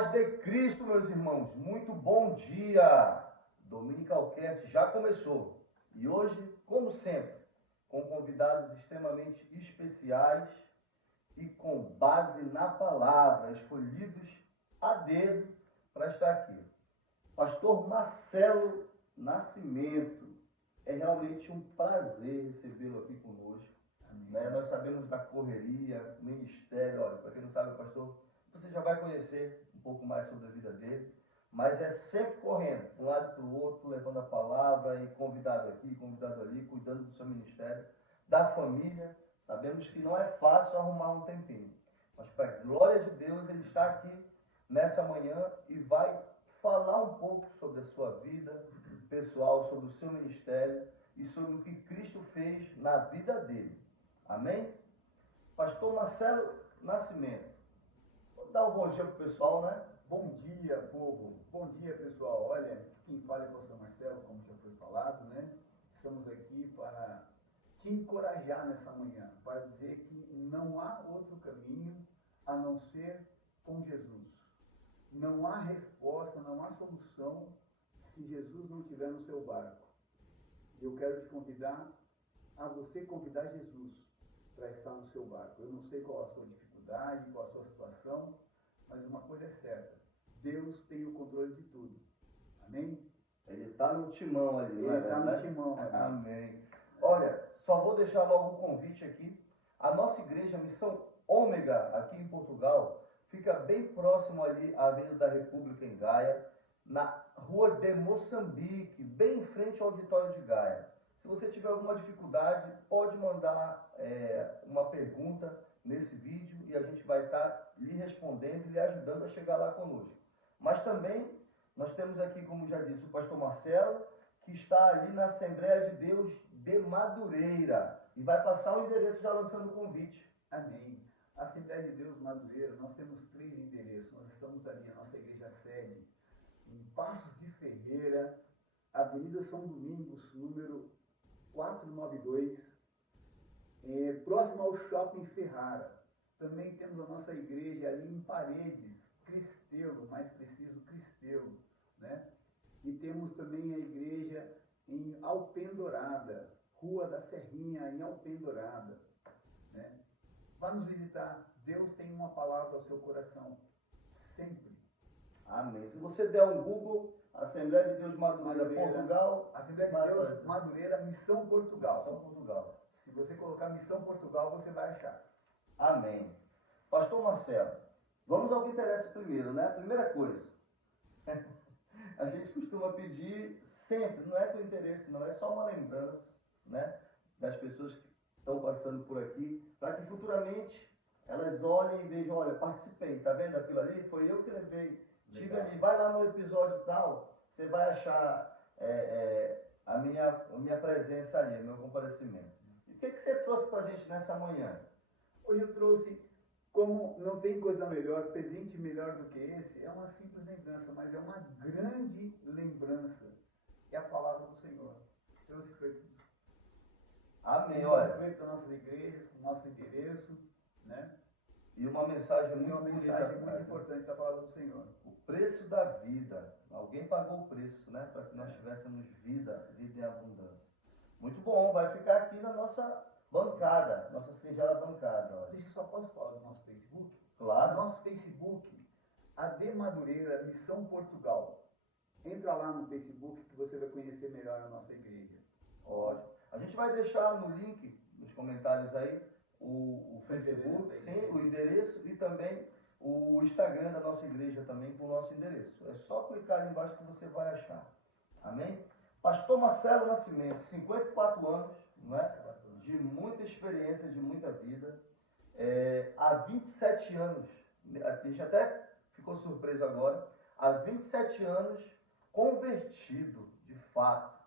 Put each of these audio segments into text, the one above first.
paz de Cristo, meus irmãos, muito bom dia! Dominical Cast já começou e hoje, como sempre, com convidados extremamente especiais e com base na palavra, escolhidos a dedo para estar aqui. Pastor Marcelo Nascimento, é realmente um prazer recebê-lo aqui conosco. Nós sabemos da correria, ministério, olha, para quem não sabe, pastor, você já vai conhecer um pouco mais sobre a vida dele, mas é sempre correndo, de um lado para o outro, levando a palavra e convidado aqui, convidado ali, cuidando do seu ministério, da família. Sabemos que não é fácil arrumar um tempinho, mas para a glória de Deus, ele está aqui nessa manhã e vai falar um pouco sobre a sua vida pessoal, sobre o seu ministério e sobre o que Cristo fez na vida dele. Amém? Pastor Marcelo Nascimento. Vou dar um bom dia para o pessoal, né? Bom dia, povo. Bom dia, pessoal. Olha, quem fala é o pastor Marcelo, como já foi falado, né? Estamos aqui para te encorajar nessa manhã, para dizer que não há outro caminho a não ser com Jesus. Não há resposta, não há solução se Jesus não estiver no seu barco. Eu quero te convidar a você convidar Jesus para estar no seu barco. Eu não sei qual a sua dificuldade, qual a sua situação, mas uma coisa é certa: Deus tem o controle de tudo. Amém? Ele está no timão ali, Ele está no timão. Amém. Olha, só vou deixar logo o convite aqui. A nossa igreja, Missão Ômega, aqui em Portugal, fica bem próximo ali à Avenida da República em Gaia, na Rua de Moçambique, bem em frente ao Auditório de Gaia. Se você tiver alguma dificuldade, pode mandar uma pergunta nesse vídeo e a gente vai estar lhe respondendo e lhe ajudando a chegar lá conosco. Mas também nós temos aqui, como já disse, o pastor Marcelo, que está ali na Assembleia de Deus de Madureira e vai passar o endereço já lançando o convite. Amém. Assembleia de Deus Madureira, nós temos 3 endereços. Nós estamos ali, a nossa igreja sede, em Passos de Ferreira, Avenida São Domingos, número 492, próximo ao Shopping Ferrara. Também temos a nossa igreja ali em Paredes, Cristelo, mais preciso, Cristelo, né? E temos também a igreja em Alpendurada, Rua da Serrinha, em Alpendurada, né? Vá nos visitar. Deus tem uma palavra ao seu coração, sempre. Amém. Se você der um Google, Assembleia de Deus Madureira, Portugal. Assembleia de Deus Madureira, Missão Portugal. Missão Portugal. Se você colocar Missão Portugal, você vai achar. Amém. Pastor Marcelo, vamos ao que interessa primeiro, né? Primeira coisa, a gente costuma pedir sempre, não é com interesse não, é só uma lembrança, né? Das pessoas que estão passando por aqui, para que futuramente elas olhem e vejam, olha, participei, tá vendo aquilo ali? Foi eu que levei, tive ali, vai lá no episódio tal, você vai achar a minha presença ali, meu comparecimento. E o que você trouxe para a gente nessa manhã? Hoje eu trouxe, como não tem coisa melhor, presente melhor do que esse, é uma simples lembrança, mas é uma grande lembrança. É a palavra do Senhor. Trouxe foi tudo. Amém, olha. Feito as nossas igrejas, com o nosso endereço, né? E uma mensagem muito importante da palavra do Senhor. O preço da vida. Alguém pagou o preço, né? Para que nós tivéssemos vida em abundância. Muito bom, vai ficar aqui na nossa bancada, nossa singela bancada. Olha. Deixa eu só posso falar do nosso Facebook? Claro. Nosso Facebook, AD Madureira, Missão Portugal. Entra lá no Facebook que você vai conhecer melhor a nossa igreja. Ótimo. A gente vai deixar no link, nos comentários aí, o Facebook, sim, o endereço e também o Instagram da nossa igreja também com o nosso endereço. É só clicar ali embaixo que você vai achar. Amém? Pastor Marcelo Nascimento, 54 anos, não é? De muita experiência, de muita vida. Há 27 anos, a gente até ficou surpreso agora, há 27 anos convertido, de fato,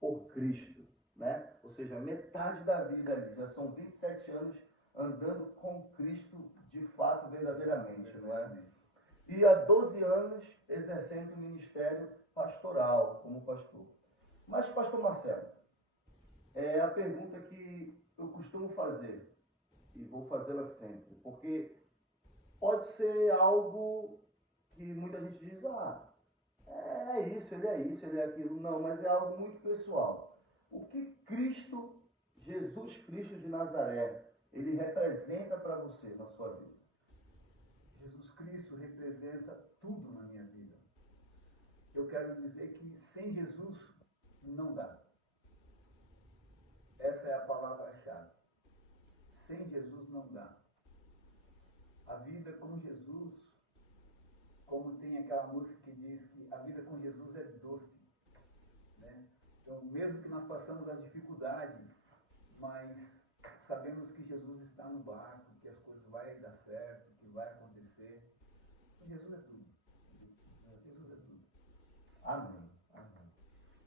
por Cristo, né? Ou seja, metade da vida ali, já são 27 anos andando com Cristo, de fato, verdadeiramente, não é? E há 12 anos exercendo o ministério pastoral, como pastor. Mas, pastor Marcelo, é a pergunta que eu costumo fazer, e vou fazê-la sempre, porque pode ser algo que muita gente diz, é isso, ele é aquilo. Não, mas é algo muito pessoal. O que Cristo, Jesus Cristo de Nazaré, ele representa para você na sua vida? Jesus Cristo representa tudo na minha vida. Eu quero dizer que sem Jesus não dá. Essa é a palavra-chave. Sem Jesus não dá. A vida com Jesus, como tem aquela música que diz que a vida com Jesus é doce, né? Então, mesmo que nós passamos as dificuldades, mas sabemos que Jesus está no barco, que as coisas vão dar certo, que vai acontecer. Jesus é tudo. Jesus é tudo. Amém. Amém.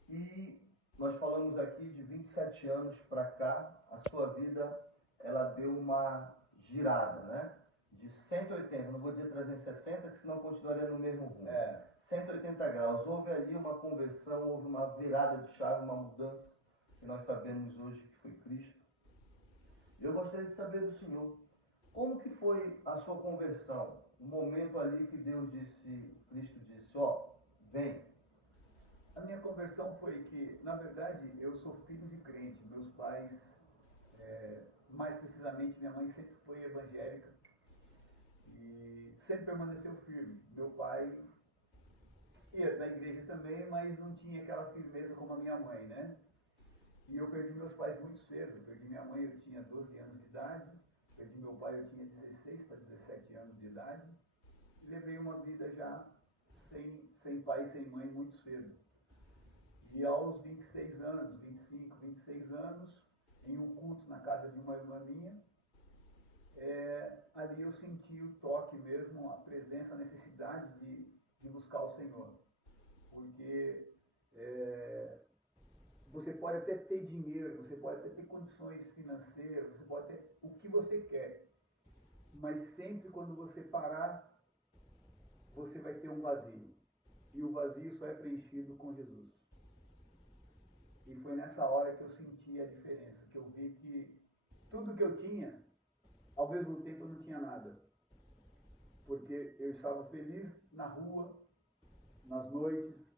E nós falamos aqui de 27 anos para cá, a sua vida, ela deu uma girada, né? De 180, não vou dizer 360, que senão continuaria no mesmo rumo. 180 graus. Houve ali uma conversão, houve uma virada de chave, uma mudança, que nós sabemos hoje que foi Cristo. Eu gostaria de saber do Senhor, como que foi a sua conversão? O momento ali que Deus disse, Cristo disse, vem. A minha conversão foi que, na verdade, eu sou filho de crente. Meus pais, mais precisamente, minha mãe sempre foi evangélica e sempre permaneceu firme. Meu pai ia na igreja também, mas não tinha aquela firmeza como a minha mãe, né? E eu perdi meus pais muito cedo. Eu perdi minha mãe, eu tinha 12 anos de idade. Perdi meu pai, eu tinha 16 para 17 anos de idade. E levei uma vida já sem pai e sem mãe muito cedo. E aos 26 anos, 25, 26 anos, em um culto na casa de uma irmã minha, ali eu senti o toque mesmo, a presença, a necessidade de buscar o Senhor. Porque você pode até ter dinheiro, você pode até ter condições financeiras, você pode ter o que você quer, mas sempre quando você parar, você vai ter um vazio. E o vazio só é preenchido com Jesus. E foi nessa hora que eu senti a diferença, que eu vi que tudo que eu tinha, ao mesmo tempo eu não tinha nada. Porque eu estava feliz na rua, nas noites,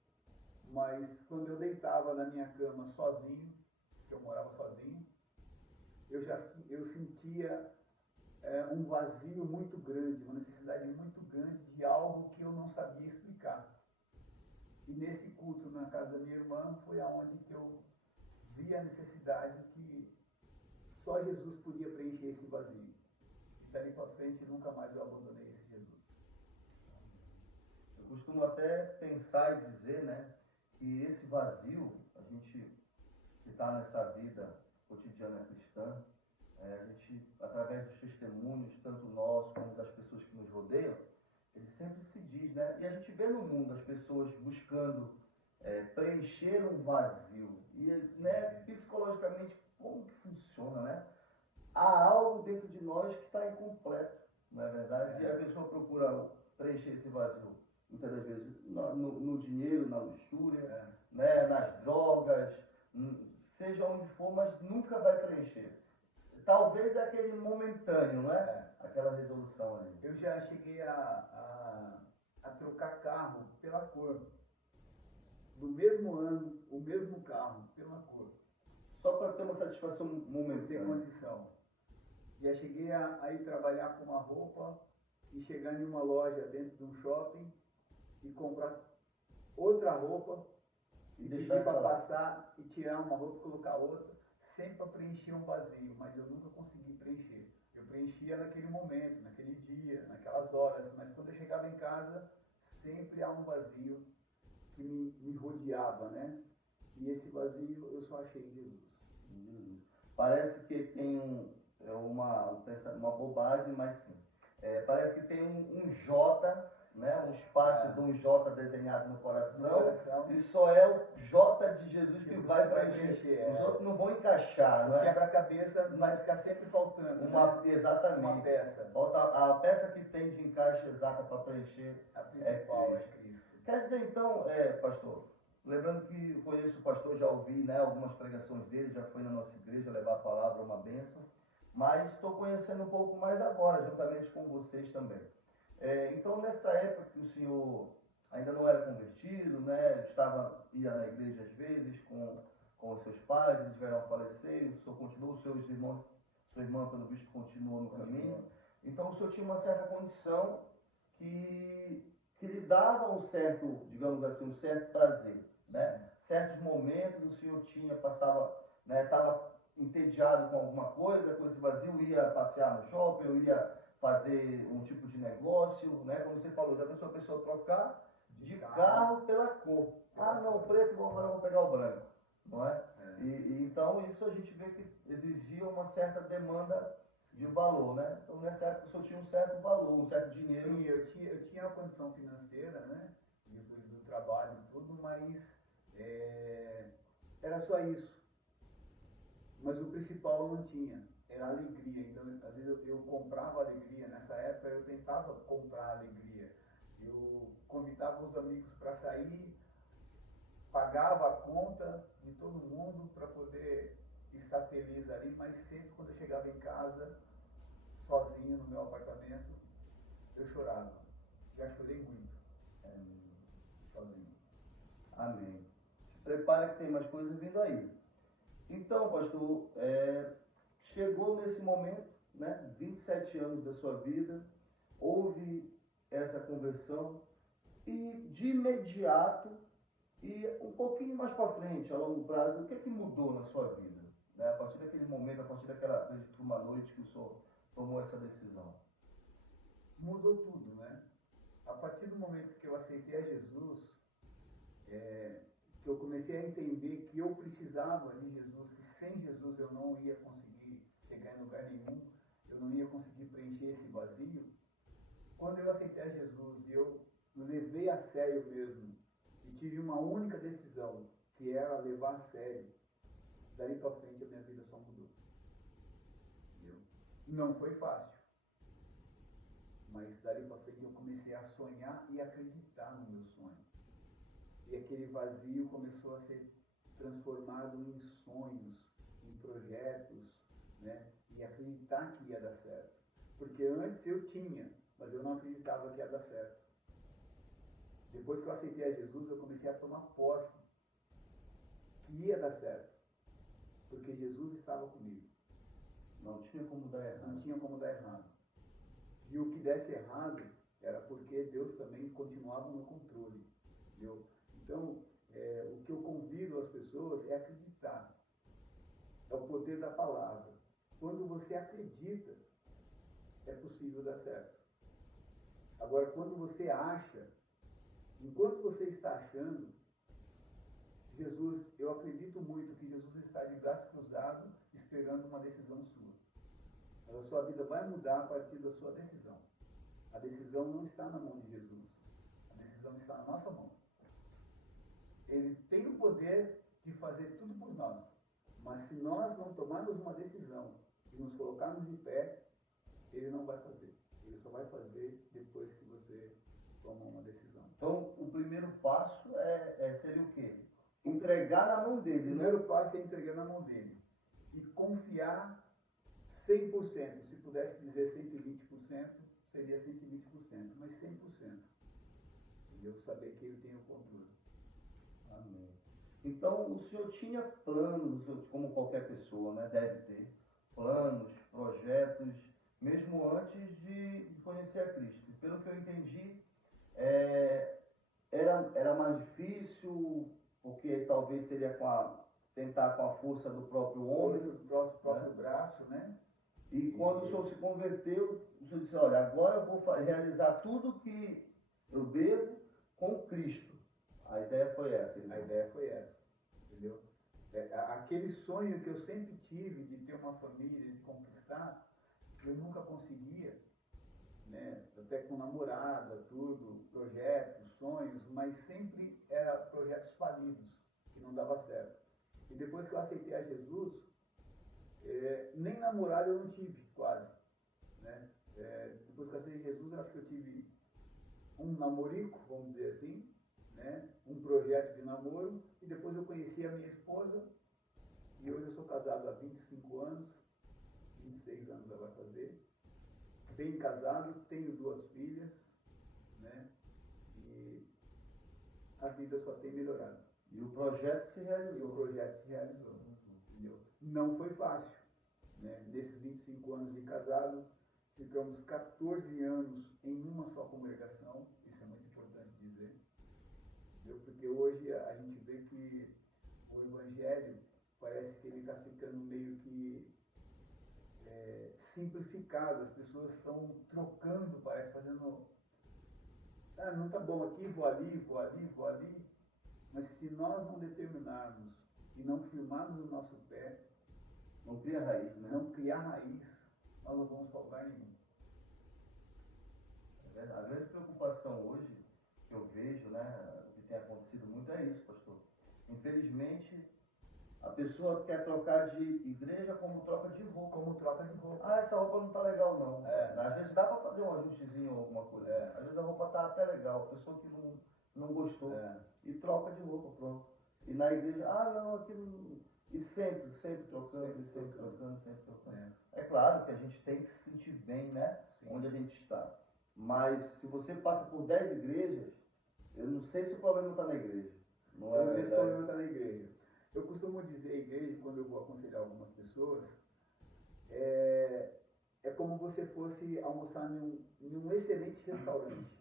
mas quando eu deitava na minha cama sozinho, porque eu morava sozinho, eu sentia um vazio muito grande, uma necessidade muito grande de algo que eu não sabia explicar. E nesse culto na casa da minha irmã foi aonde que eu vi a necessidade que só Jesus podia preencher esse vazio. E dali para frente nunca mais eu abandonei esse Jesus. Eu costumo até pensar e dizer, né, que esse vazio, a gente que está nessa vida cotidiana cristã, a gente, através dos testemunhos, tanto nosso como das pessoas que nos rodeiam, ele sempre se diz, né? E a gente vê no mundo as pessoas buscando preencher um vazio. E, né, psicologicamente, como que funciona, né? Há algo dentro de nós que está incompleto, não é verdade? E a pessoa procura preencher esse vazio, muitas das vezes, no dinheiro, na luxúria, né, nas drogas, seja onde for, mas nunca vai preencher. Talvez aquele momentâneo, né? Aquela resolução ali. Eu já cheguei a trocar carro pela cor. Do mesmo ano, o mesmo carro, pela cor. Só para ter uma satisfação momentânea. Ter condição. Já cheguei a ir trabalhar com uma roupa e chegar em uma loja dentro de um shopping e comprar outra roupa e pedir para passar e tirar uma roupa e colocar outra, sempre para preencher um vazio, mas eu nunca consegui preencher. Eu preenchia naquele momento, naquele dia, naquelas horas, mas quando eu chegava em casa, sempre há um vazio que me rodeava, né? E esse vazio eu só achei em Jesus. Parece que tem uma bobagem, mas sim. Parece que tem um J, né? Um espaço de um J desenhado no coração, e só é o J de Jesus que vai preencher. Os outros não vão encaixar, né? O quebra-cabeça vai ficar sempre faltando. Exatamente. Uma peça. Falta a peça que tem de encaixe exata para preencher. A principal é Cristo. Quer dizer, então, pastor, lembrando que eu conheço o pastor, já ouvi, né, algumas pregações dele, já foi na nossa igreja levar a palavra, uma bênção, mas estou conhecendo um pouco mais agora, juntamente com vocês também. Então, nessa época que o senhor ainda não era convertido, né, ia na igreja às vezes com os seus pais, eles vieram a falecer, o senhor continuou, seus irmãos, sua irmã, pelo visto, continuou no caminho. Então, o senhor tinha uma certa condição que lhe dava um certo, digamos assim, um certo prazer, né? Certos momentos o senhor passava, né, estava entediado com alguma coisa, com esse vazio, ia passear no shopping, eu ia fazer um tipo de negócio, né? Como você falou, já pensou a pessoa trocar de carro pela cor. Ah, não, o preto, vamos pegar o branco, não é? Então isso a gente vê que exigia uma certa demanda de valor, né? Então nessa época o senhor tinha um certo valor, um certo dinheiro. Sim, eu tinha uma condição financeira, né? Depois do trabalho e tudo, mas era só isso. Mas o principal eu não tinha, era a alegria. Então, às vezes eu comprava alegria. Nessa época eu tentava comprar alegria. Eu convidava os amigos para sair, pagava a conta de todo mundo para poder estar feliz ali, mas sempre quando eu chegava em casa, sozinho no meu apartamento, eu chorava. Já chorei muito, sozinho. Amém. Se prepara que tem mais coisas vindo aí. Então, pastor, chegou nesse momento, né, 27 anos da sua vida, houve essa conversão e de imediato e um pouquinho mais para frente, a longo prazo, o que é que mudou na sua vida? Né? A partir daquele momento, a partir daquela, acredito que uma noite que o senhor tomou essa decisão. Mudou tudo, né? A partir do momento que eu aceitei a Jesus, que eu comecei a entender que eu precisava de Jesus, que sem Jesus eu não ia conseguir chegar em lugar nenhum, eu não ia conseguir preencher esse vazio. Quando eu aceitei a Jesus e eu levei a sério mesmo, e tive uma única decisão, que era levar a sério, daí para frente a minha vida só mudou. Entendeu? Não foi fácil, mas dali para frente eu comecei a sonhar e acreditar no meu sonho. E aquele vazio começou a ser transformado em sonhos, em projetos, né? E acreditar que ia dar certo. Porque antes eu tinha, mas eu não acreditava que ia dar certo. Depois que eu aceitei a Jesus, eu comecei a tomar posse que ia dar certo. Porque Jesus estava comigo. Não tinha como dar errado. Não tinha como dar errado. E o que desse errado era porque Deus também continuava no controle. Entendeu? Então, o que eu convido as pessoas é acreditar. É o poder da palavra. Quando você acredita, é possível dar certo. Agora, quando você acha, enquanto você está achando, Jesus, eu acredito muito que Jesus está de braço cruzado, esperando uma decisão sua. Mas a sua vida vai mudar a partir da sua decisão. A decisão não está na mão de Jesus. A decisão está na nossa mão. Ele tem o poder de fazer tudo por nós. Mas se nós não tomarmos uma decisão e nos colocarmos de pé, ele não vai fazer. Ele só vai fazer depois que você toma uma decisão. Então, o primeiro passo seria o quê? Entregar na mão dele. O primeiro passo é entregar na mão dele. E confiar 100%. Se pudesse dizer 120%, seria 120%. Mas 100%. Entendeu? Saber que ele tem o controle. Amém. Então, o senhor tinha planos, como qualquer pessoa, né, deve ter, planos, projetos, mesmo antes de conhecer a Cristo. Pelo que eu entendi, era mais difícil, porque talvez seria tentar com a força do próprio homem. Do próprio braço, né? E quando o senhor se converteu, o senhor disse, olha, agora eu vou realizar tudo que eu devo com Cristo. A ideia foi essa. Então. A ideia foi essa, entendeu? Aquele sonho que eu sempre tive de ter uma família, de conquistar, eu nunca conseguia, né? Até com namorada, tudo, projetos, sonhos, mas sempre eram projetos falidos, que não dava certo. E depois que eu aceitei a Jesus, nem namorada eu não tive, quase, né? Depois que eu aceitei Jesus, eu acho que eu tive um namorico, vamos dizer assim, né? Um projeto de namoro, e depois eu conheci a minha esposa, e hoje eu sou casado há 25 anos, 26 anos ela vai fazer, bem casado, tenho 2 filhas, vida só tem melhorado. E o projeto se E o realizou. projeto se realizou. Entendeu? Não foi fácil. Né? Nesses 25 anos de casado, ficamos 14 anos em uma só congregação. Isso é muito importante dizer. Entendeu? Porque hoje a gente vê que o evangelho parece que ele está ficando meio que simplificado. As pessoas estão trocando, parece, fazendo... Ah, não tá bom aqui, vou ali, vou ali, vou ali. Mas se nós não determinarmos e não firmarmos o nosso pé, Não cria raiz, né? não criar raiz, nós não vamos para lugar nenhum. É verdade. A grande preocupação hoje, que eu vejo, né, o que tem acontecido muito é isso, pastor. Infelizmente, a pessoa quer trocar de igreja como troca de roupa. Como troca de roupa. Ah, essa roupa não tá legal não. É. Às vezes dá para fazer um ajustezinho ou alguma coisa. É. Às vezes a roupa tá até legal, a pessoa que não gostou e troca de roupa, pronto. E na igreja, ah não, aqui não... E sempre trocando, sempre trocando. É claro que a gente tem que se sentir bem, né? Sim. Onde a gente está. Mas se você passa por 10 igrejas, eu não sei se o problema está na igreja. Não Eu não sei se o verdade? problema está na igreja. Eu costumo dizer à igreja, quando eu vou aconselhar algumas pessoas, é como você fosse almoçar em um excelente restaurante.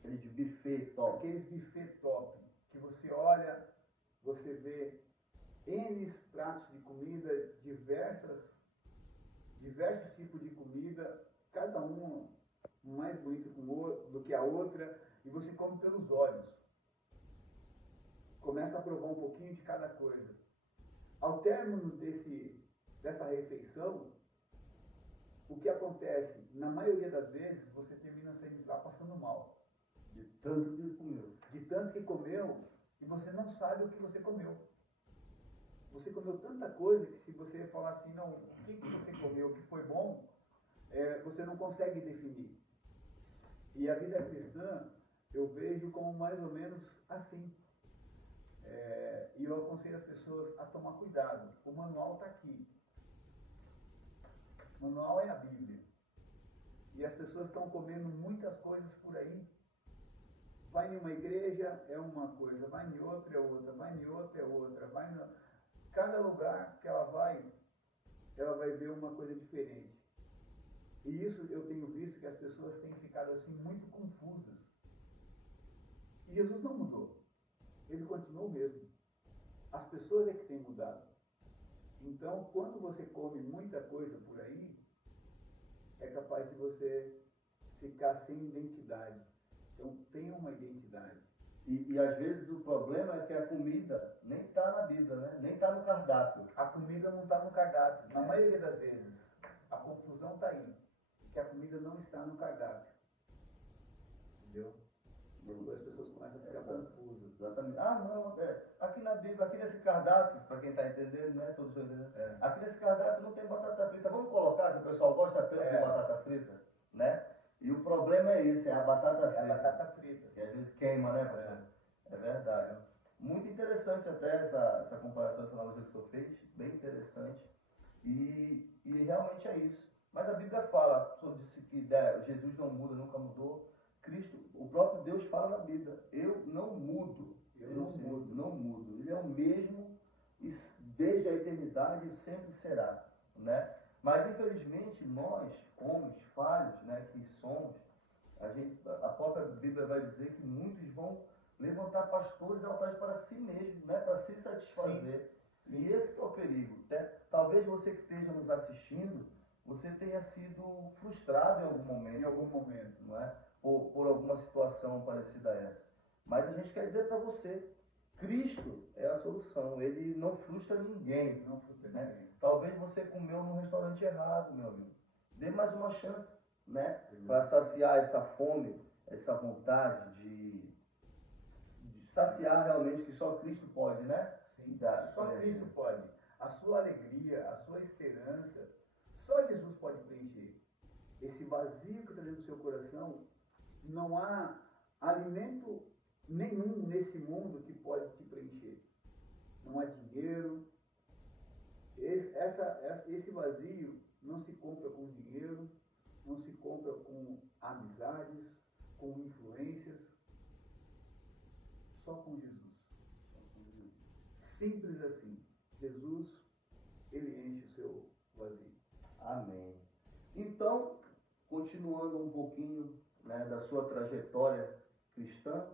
Aquele de buffet top. Aqueles buffet top, que você olha, você vê N pratos de comida, diversos tipos de comida, cada um mais bonito do que a outra, e você come pelos olhos. Começa a provar um pouquinho de cada coisa. Ao término dessa refeição, o que acontece? Na maioria das vezes, você termina saindo de lá passando mal. De tanto que comeu. De tanto que comeu, e você não sabe o que você comeu. Você comeu tanta coisa que se você falar assim, não, o que você comeu que foi bom, você não consegue definir. E a vida cristã, eu vejo como mais ou menos assim. E eu aconselho as pessoas a tomar cuidado. O manual está aqui. O manual é a Bíblia. E as pessoas estão comendo muitas coisas por aí. Vai em uma igreja, é uma coisa. Vai em outra, é outra. Vai em outra, é outra. Cada lugar que ela vai ver uma coisa diferente. E isso eu tenho visto que as pessoas têm ficado assim muito confusas. E Jesus não mudou. Ele continuou o mesmo. As pessoas é que têm mudado. Então, quando você come muita coisa por aí, é capaz de você ficar sem identidade. Então, tenha uma identidade. E às vezes o problema é que a comida nem está na Bíblia, né? Nem está no cardápio. A comida não está no cardápio. Na maioria das vezes, a confusão está aí. Que a comida não está no cardápio. Entendeu? As pessoas começam a ficar confusas. Exatamente. Ah, não, aqui na Bíblia, aqui nesse cardápio, para quem está entendendo, né? Todos estão entendendo. Aqui nesse cardápio não tem batata frita. Vamos colocar, que o pessoal gosta tanto de batata frita, né? E o problema é esse, é a batata frita. É a batata frita. Que às vezes queima, né, pastor? É verdade. Muito interessante até essa comparação, essa analogia que o senhor fez, bem interessante. E realmente é isso. Mas a Bíblia fala, o senhor disse que Jesus não muda, nunca mudou. Cristo, o próprio Deus fala na Bíblia, eu não mudo, não mudo. Ele é o mesmo desde a eternidade e sempre será, né? Mas infelizmente nós, homens falhos, né, que somos, a própria Bíblia vai dizer que muitos vão levantar pastores e altares para si mesmos, né, para se satisfazer. Sim. E esse que é o perigo, né? Talvez você que esteja nos assistindo, você tenha sido frustrado em algum momento, não é? Por alguma situação parecida a essa. Mas a gente quer dizer para você, Cristo é a solução, ele não frustra ninguém. Não frustra né? ninguém. Talvez você comeu num restaurante errado, meu amigo. Dê mais uma chance, né? Para saciar essa fome, essa vontade de saciar realmente que só Cristo pode, né? Sim, só Cristo pode. A sua alegria, a sua esperança, só Jesus pode preencher. Esse vazio que está dentro do seu coração, não há alimento nenhum nesse mundo que pode te preencher. Não há dinheiro. Esse vazio não se compra com dinheiro, não se compra com amizades, com influências. Só continuando um pouquinho, né, da sua trajetória cristã,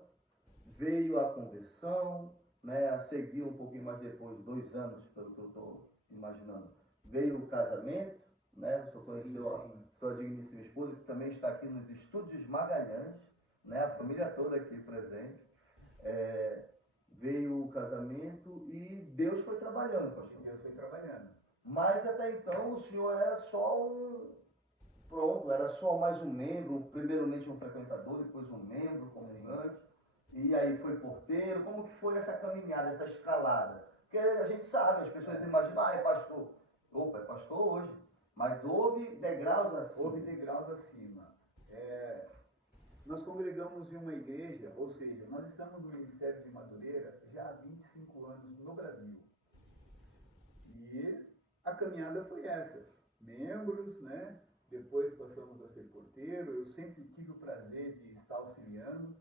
veio a conversão, né, a seguir um pouquinho mais depois, 2 anos, pelo que eu estou imaginando, veio o casamento, né, o senhor conheceu a sua digníssima esposa, que também está aqui nos Estúdios Magalhães, né, a família toda aqui presente. Veio o casamento e Deus foi trabalhando, pastor. Deus foi trabalhando. Mas até então o senhor era só pronto, era só mais um membro, primeiramente um frequentador, depois um membro, comunhante, e aí foi porteiro. Como que foi essa caminhada, essa escalada? Porque a gente sabe, as pessoas imaginam, é pastor. Opa, é pastor hoje. Mas houve degraus acima. Houve degraus acima. Nós congregamos em uma igreja, ou seja, nós estamos no Ministério de Madureira já há 25 anos no Brasil. E a caminhada foi essa. Membros, né? Depois passamos a ser porteiro. Eu sempre tive o prazer de estar auxiliando.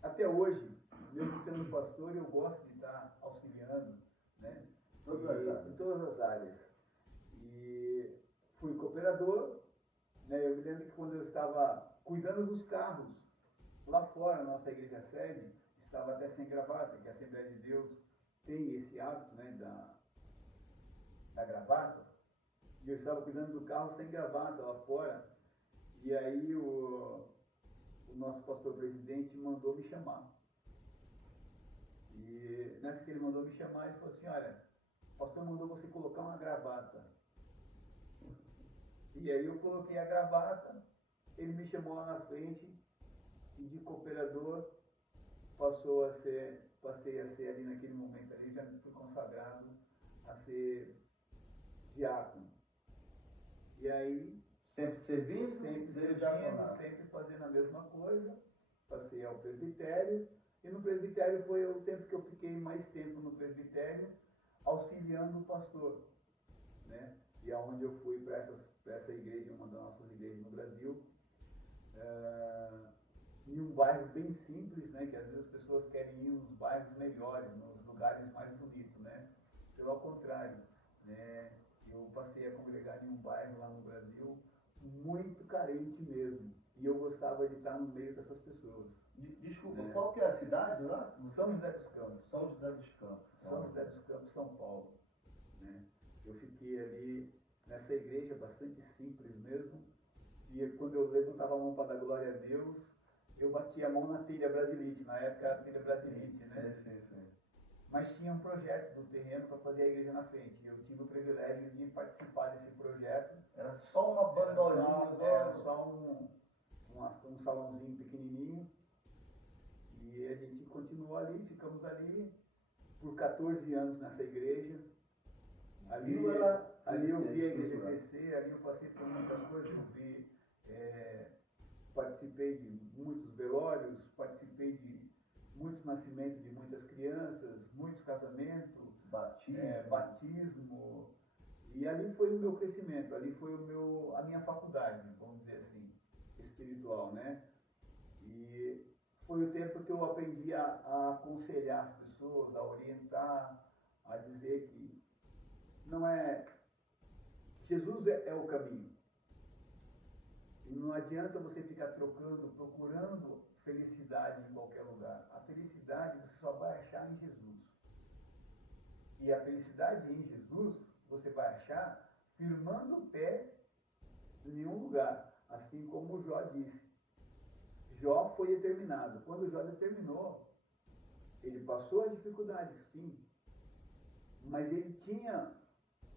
Até hoje, mesmo sendo pastor, eu gosto de estar auxiliando, né? Em todas as áreas. E fui cooperador, né? Eu me lembro que quando eu estava cuidando dos carros, lá fora, na nossa igreja sede, estava até sem gravata, que a Assembleia de Deus tem esse hábito, né, da gravata, e eu estava cuidando do carro sem gravata lá fora, e aí o nosso pastor presidente mandou me chamar. E nessa que ele mandou me chamar, ele falou assim, olha, o pastor mandou você colocar uma gravata. E aí eu coloquei a gravata, ele me chamou lá na frente, e de cooperador passei a ser ali naquele momento ali, já fui consagrado a ser diácono. E aí, sempre servindo, sempre fazendo a mesma coisa, passei ao presbitério, e no presbitério foi o tempo que eu fiquei mais tempo no presbitério, auxiliando o pastor, né? E aonde eu fui para essa igreja, uma das nossas igrejas no Brasil, em um bairro bem simples, né, que às vezes as pessoas querem ir nos bairros melhores, nos lugares mais bonitos, né? Pelo contrário, né, eu passei a congregar em um bairro lá no Brasil muito carente mesmo, e eu gostava de estar no meio dessas pessoas. Desculpa, qual que é a cidade lá? São José dos Campos. São José dos Campos. São José dos Campos, São Paulo, né? Eu fiquei ali nessa igreja bastante simples mesmo, e quando eu levantava a mão para dar glória a Deus, eu batia a mão na telha brasilite, na época era a telha brasilite, né? Sim. Mas tinha um projeto do terreno para fazer a igreja na frente. Eu tive o privilégio de participar desse projeto. Era só uma bandolinha, era só um salãozinho pequenininho. E a gente continuou ali, ficamos ali por 14 anos nessa igreja. Ali eu vi a igreja crescer, ali eu passei por muitas coisas, participei de muitos velórios, participei de muitos nascimentos de muitas crianças, muitos casamentos, batismo, e ali foi o meu crescimento, ali foi a minha faculdade, vamos dizer assim, espiritual, né? E foi o tempo que eu aprendi a aconselhar as pessoas, a orientar, a dizer que não é... Jesus é o caminho. E não adianta você ficar procurando felicidade em qualquer lugar. A felicidade você só vai achar em Jesus. E a felicidade em Jesus você vai achar firmando o pé em nenhum lugar. Assim como Jó disse. Jó foi determinado. Quando Jó determinou, ele passou a dificuldade, sim. Mas ele tinha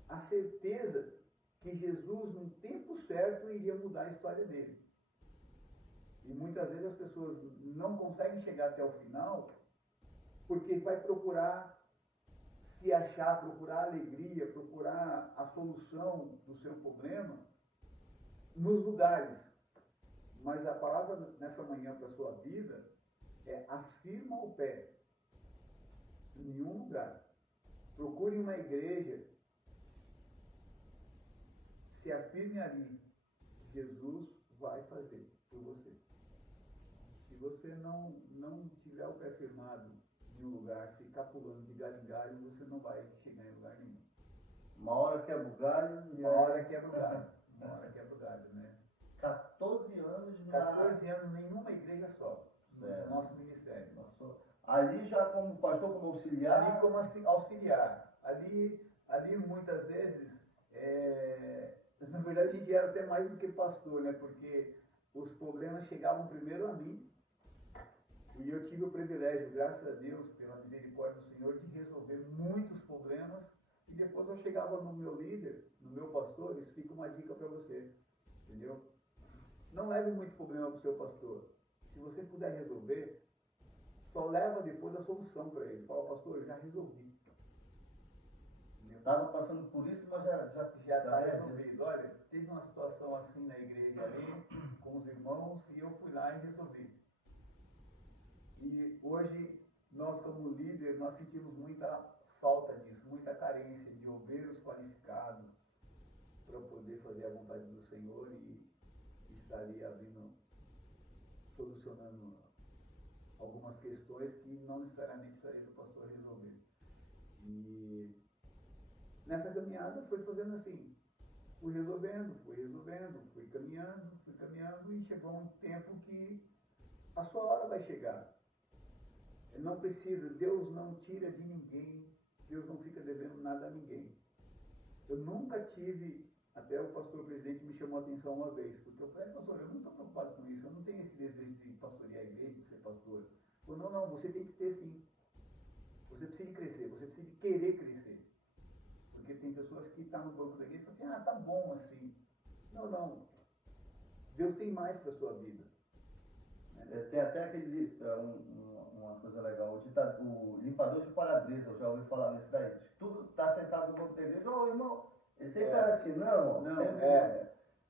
a certeza que Jesus, no tempo certo, iria mudar a história dele. E muitas vezes as pessoas não conseguem chegar até o final porque vai procurar se achar, procurar alegria, procurar a solução do seu problema nos lugares. Mas a palavra nessa manhã para a sua vida é: afirma o pé em nenhum lugar. Procure uma igreja, se afirme ali. Jesus vai fazer por você. Se você não tiver o pé firmado em um lugar, ficar pulando de galho em galho, você não vai chegar em lugar nenhum. Uma hora quebra o galho. Uma hora quebra o galho. Uma hora quebra o galho, né? 14 anos na... 14 anos, nenhuma igreja só, no nosso ministério. Ali já como pastor, como auxiliar? Ali como auxiliar. Ali muitas vezes, na verdade a gente era até mais do que pastor, né? Porque os problemas chegavam primeiro a mim. E eu tive o privilégio, graças a Deus, pela misericórdia do Senhor, de resolver muitos problemas. E depois eu chegava no meu líder, no meu pastor, isso fica uma dica para você. Entendeu? Não leve muito problema para o seu pastor. Se você puder resolver, só leva depois a solução para ele. Fala, pastor, eu já resolvi. Estava passando por isso, mas já está resolvido. Olha, teve uma situação assim na igreja ali, com os irmãos, e eu fui lá e resolvi. E hoje, nós como líder, nós sentimos muita falta disso, muita carência de obreiros qualificados para poder fazer a vontade do Senhor e estar ali abrindo, solucionando algumas questões que não necessariamente estaria do pastor resolver. E nessa caminhada foi fazendo assim, fui resolvendo, fui caminhando e chegou um tempo que a sua hora vai chegar. Não precisa, Deus não tira de ninguém, Deus não fica devendo nada a ninguém. Eu nunca tive, até o pastor presidente me chamou a atenção uma vez, porque eu falei, pastor, eu não estou preocupado com isso, eu não tenho esse desejo de pastorear a igreja, de ser pastor. Ele falou, não, você tem que ter sim. Você precisa crescer, você precisa querer crescer. Porque tem pessoas que estão no banco da igreja e falam assim, tá bom assim. Não. Deus tem mais para a sua vida. Tem até aquele, uma coisa legal, o limpador de para-brisa, eu já ouvi falar nisso daí. Tudo está sentado no banco da igreja, irmão, ele sempre era assim,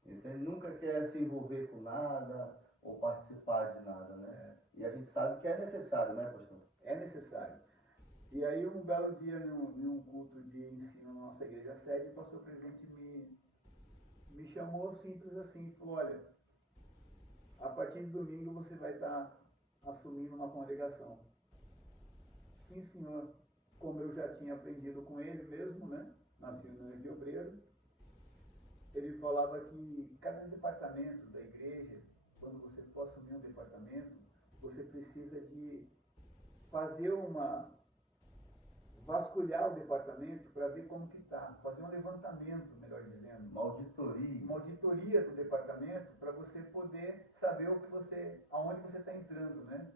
ele nunca quer se envolver com nada ou participar de nada, né? E a gente sabe que é necessário, né, pastor? É necessário. E aí, um belo dia, em um culto de ensino na nossa igreja sede, o pastor presidente me chamou simples assim, e falou, olha, a partir de domingo você vai estar assumindo uma congregação. Sim, senhor. Como eu já tinha aprendido com ele mesmo, né? Nasci no de obreiro. Ele falava que cada departamento da igreja, quando você for assumir um departamento, você precisa de fazer vasculhar o departamento para ver como que está, fazer um levantamento, melhor dizendo. Uma auditoria. Uma auditoria do departamento para você poder saber aonde você está entrando, né?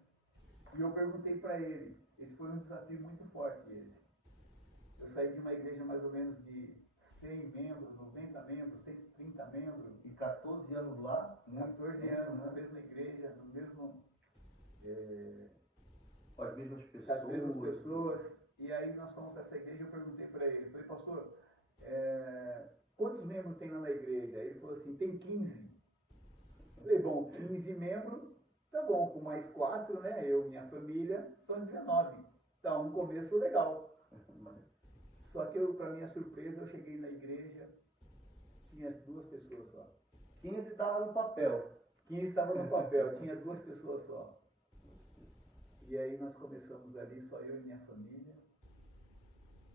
E eu perguntei para ele, esse foi um desafio muito forte esse. Eu saí de uma igreja mais ou menos de 100 membros, 90 membros, 130 membros. E 14 anos lá? 14 anos na mesma igreja, no mesmo... com as mesmas pessoas. Com as mesmas pessoas. E aí nós fomos para essa igreja e eu perguntei para ele, falei, pastor, quantos membros tem lá na igreja? Aí ele falou assim, tem 15. Eu falei, bom, 15 membros, tá bom, com mais 4, né, eu e minha família, são 19. Então, um começo legal. Só que para minha surpresa, eu cheguei na igreja, tinha 2 pessoas só. 15 estava no papel. 15 estava no papel, tinha 2 pessoas só. E aí nós começamos ali, só eu e minha família.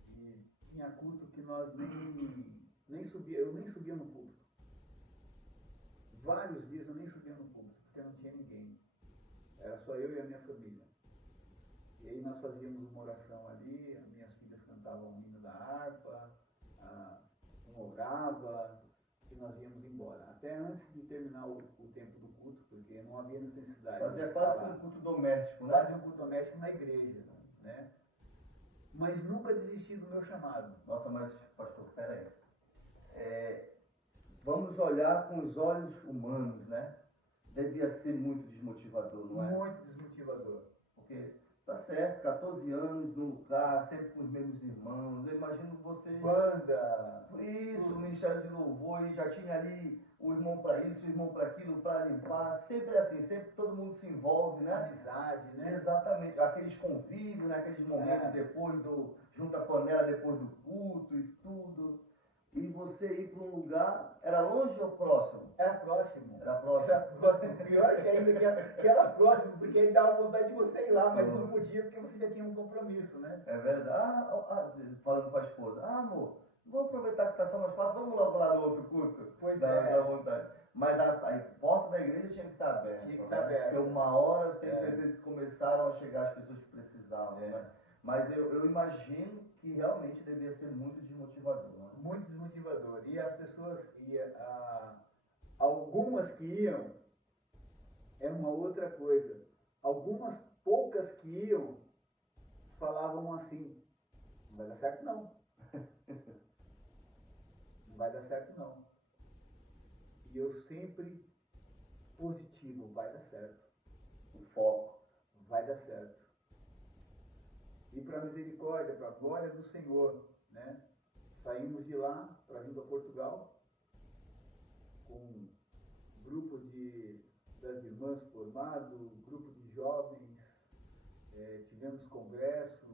E tinha culto que nós eu nem subia no púlpito. Vários dias eu nem subia no púlpito, porque não tinha ninguém. Era só eu e a minha família. E aí nós fazíamos uma oração ali, as minhas filhas cantavam o hino da harpa, um orava, e nós íamos embora. Até antes de terminar o tempo do culto, porque não havia necessidade. Fazia quase um culto doméstico, né? Quase um culto doméstico na igreja, né? Mas nunca desisti do meu chamado. Nossa, mas pastor, peraí. Vamos olhar com os olhos humanos, né? Devia ser muito desmotivador, não é? Muito desmotivador. Porque tá certo, 14 anos no lugar, sempre com os mesmos irmãos. Eu imagino você. Banda! Isso, o Ministério de Louvor, e já tinha ali o irmão para isso, o irmão para aquilo, para limpar. Sempre assim, sempre todo mundo se envolve, né? Amizade, né? Exatamente. Aqueles convívios, né? Aqueles momentos depois junto à panela, depois do culto e tudo. E você ir para um lugar, era longe ou próximo? Era próximo. Era próximo. Era próximo. Pior que ainda que era próximo, porque ele dava vontade de você ir lá, mas não podia porque você já tinha um compromisso, né? É verdade. Falando com a esposa, amor, vamos aproveitar que está só mais fácil, vamos logo lá no outro culto. Pois Dá vontade. Mas a porta da igreja tinha que estar aberta. Tinha que estar aberta. Porque uma hora eu tenho certeza que começaram a chegar as pessoas que precisavam, né? Mas eu imagino que realmente devia ser muito desmotivador. Né? Muito desmotivador. E as pessoas, algumas que iam, é uma outra coisa. Algumas poucas que iam, falavam assim, não vai dar certo não. Não vai dar certo não. E eu sempre positivo, vai dar certo. O foco. Vai dar certo. E para a misericórdia, para a glória do Senhor, né? Saímos de lá para vir para Portugal com um grupo das irmãs formado, grupo de jovens, tivemos congresso,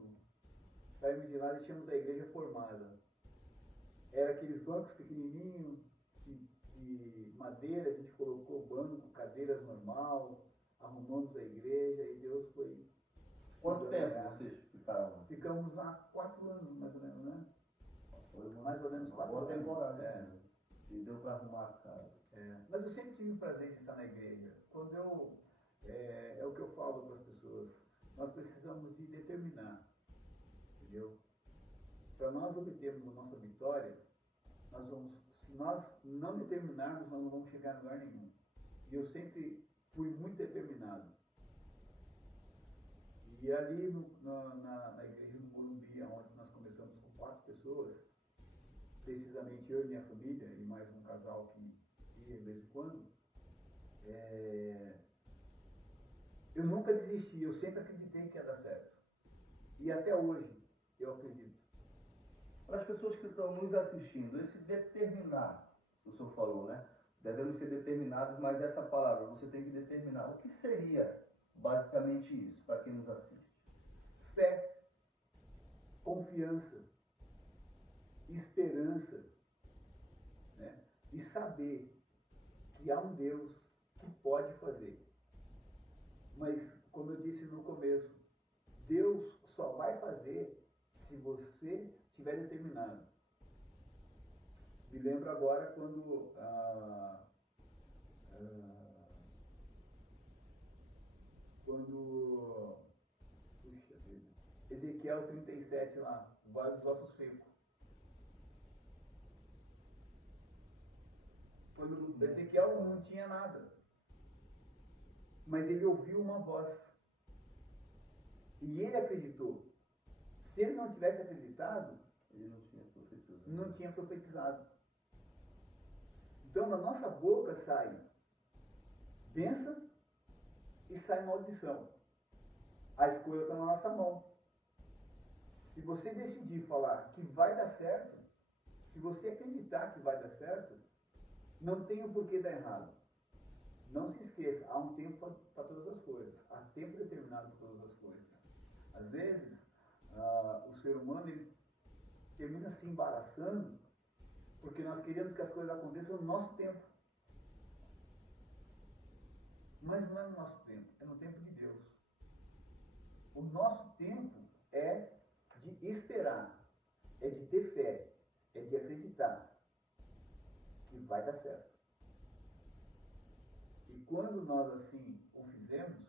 saímos de lá e deixamos a igreja formada. Era aqueles bancos pequenininhos, de madeira, a gente colocou banco, cadeiras normal, arrumamos a igreja e Deus foi... Quanto tempo vocês ficaram? Ficamos lá 4 anos, mais ou menos, né? Foi mais ou menos 4 anos. Boa temporada. E deu para arrumar a casa. Mas eu sempre tive o prazer de estar na igreja. Quando é o que eu falo para as pessoas, nós precisamos de determinar, entendeu? Para nós obtermos a nossa vitória, se nós não determinarmos, nós não vamos chegar a lugar nenhum. E eu sempre fui muito determinado. E ali na igreja do Morumbi, onde nós começamos com 4 pessoas, precisamente eu e minha família, e mais um casal que ia de vez em quando, eu nunca desisti, eu sempre acreditei que ia dar certo. E até hoje eu acredito. Para as pessoas que estão nos assistindo, esse determinar, o senhor falou, né? Devemos ser determinados, mas essa palavra, você tem que determinar. O que seria basicamente isso, para quem nos assiste? Fé, confiança, esperança, né? E saber que há um Deus que pode fazer. Mas, como eu disse no começo, Deus só vai fazer se você estiver determinado. Me lembro agora quando puxa vida, Ezequiel 37 lá, o Vale dos Ossos Secos. Quando Ezequiel não tinha nada, mas ele ouviu uma voz e ele acreditou. Se ele não tivesse acreditado, Ele não tinha profetizado. não tinha profetizado. Então, da nossa boca sai bênção e sai maldição. A escolha está na nossa mão. Se você decidir falar que vai dar certo, se você acreditar que vai dar certo, não tem o porquê dar errado. Não se esqueça, há um tempo para todas as coisas. Há tempo determinado para todas as coisas. Às vezes, o ser humano ele termina se embaraçando porque nós queremos que as coisas aconteçam no nosso tempo. Mas não é no nosso tempo, é no tempo de Deus. O nosso tempo é de esperar, é de ter fé, é de acreditar que vai dar certo. E quando nós assim o fizemos,